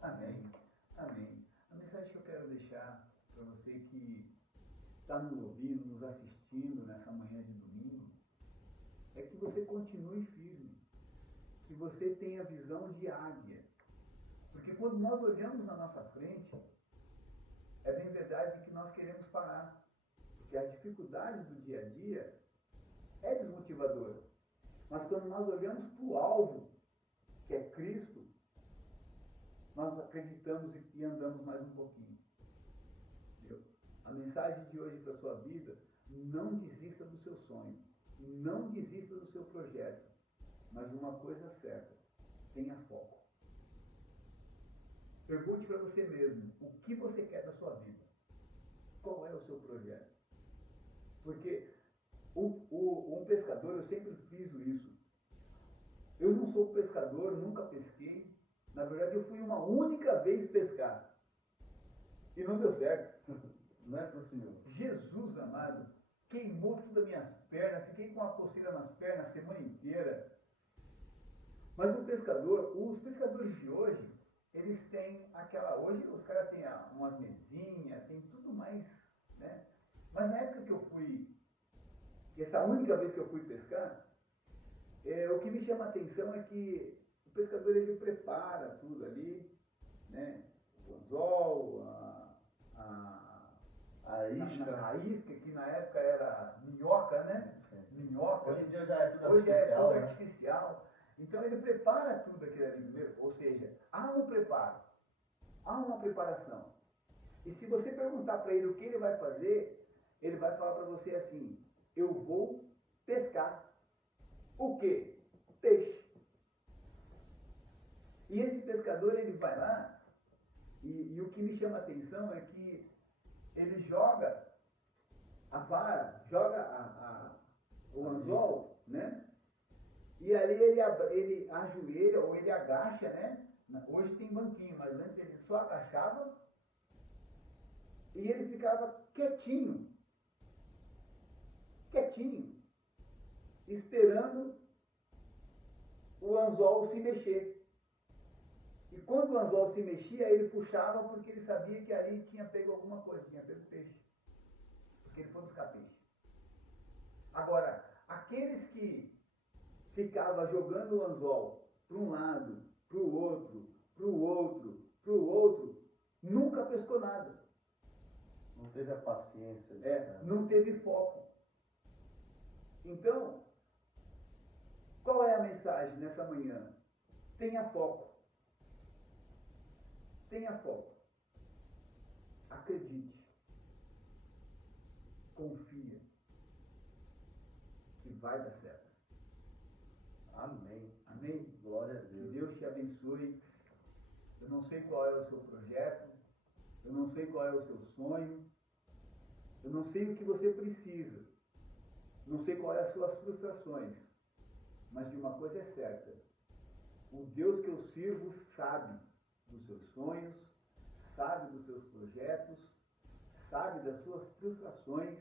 Amém. Amém. A mensagem que eu quero deixar para você que está nos ouvindo, nos assistindo nessa manhã de domingo, é que você continue firme, que você tenha visão de águia. Porque quando nós olhamos na nossa frente, é bem verdade que nós queremos parar. Porque a dificuldade do dia a dia é desmotivadora. Mas quando nós olhamos para o alvo, que é Cristo, nós acreditamos e andamos mais um pouquinho. Entendeu? A mensagem de hoje para a sua vida: não desista do seu sonho, não desista do seu projeto, mas uma coisa certa: tenha foco. Pergunte para você mesmo o que você quer da sua vida. Qual é o seu projeto? Porque um pescador, eu sempre friso isso. Eu não sou pescador, nunca pesquei. Na verdade, eu fui uma única vez pescar. E não deu certo. Não é possível. Jesus amado, queimou todas as minhas pernas, fiquei com uma coceira nas pernas a semana inteira. Mas os pescadores de hoje, eles têm aquela... Hoje os caras têm umas mesinhas, tem tudo mais, né? Mas na época que eu fui, essa única vez que eu fui pescar, o que me chama a atenção é que o pescador, ele prepara tudo ali, né? O anzol, a isca, que na época era minhoca, né? Minhoca. Hoje em dia já é tudo Hoje artificial. é tudo né? artificial. Então ele prepara tudo aquilo ali primeiro, ou seja, há um preparo, há uma preparação. E se você perguntar para ele o que ele vai fazer, ele vai falar para você assim: eu vou pescar. O quê? Peixe. E esse pescador, ele vai lá, e o que me chama a atenção é que ele joga a vara, joga o anzol, né? E ali ele ajoelha ou ele agacha, né? Hoje tem banquinho, mas antes ele só agachava e ele ficava quietinho, esperando o anzol se mexer. E quando o anzol se mexia, ele puxava porque ele sabia que ali tinha pego alguma coisa, tinha pego peixe. Porque ele foi buscar peixe. Agora, aqueles que ficava jogando o anzol para um lado, para o outro, para o outro, para o outro, nunca pescou nada. Não teve a paciência. Não teve foco. Então, qual é a mensagem nessa manhã? Tenha foco. Tenha foco. Acredite. Confia. Que vai dar certo. Amém. Amém? Glória a Que Deus. Deus te abençoe. Eu não sei qual é o seu projeto. Eu não sei qual é o seu sonho. Eu não sei o que você precisa. Não sei qual é as suas frustrações. Mas de uma coisa é certa. O Deus que eu sirvo sabe dos seus sonhos, sabe dos seus projetos, sabe das suas frustrações.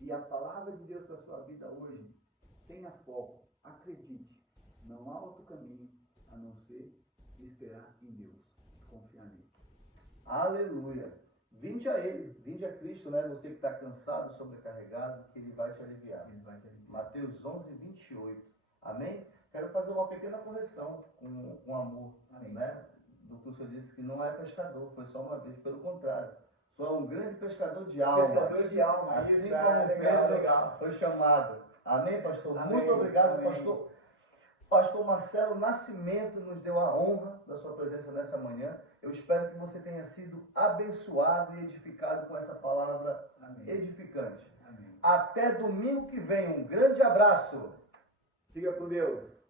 E a palavra de Deus para a sua vida hoje, tenha foco, acredite. Não há outro caminho a não ser esperar em Deus, confiar nele. Aleluia. Vinde a Ele, vinde a Cristo, né? Você que está cansado, sobrecarregado, que Ele vai te aliviar. Ele vai te aliviar. Mateus 11, 28. Amém? Quero fazer uma pequena correção com amor, Amém. né? Do que o senhor disse que não é pescador, foi só uma vez, pelo contrário. Sou um grande pescador de almas. Pescador de alma, Assim isso, como legal, Pedro legal. foi chamado. Amém, pastor? Amém, Muito obrigado, amém. pastor. Pastor Marcelo Nascimento nos deu a honra da sua presença nessa manhã. Eu espero que você tenha sido abençoado e edificado com essa palavra Amém. edificante. Amém. Até domingo que vem. Um grande abraço. Fica com Deus.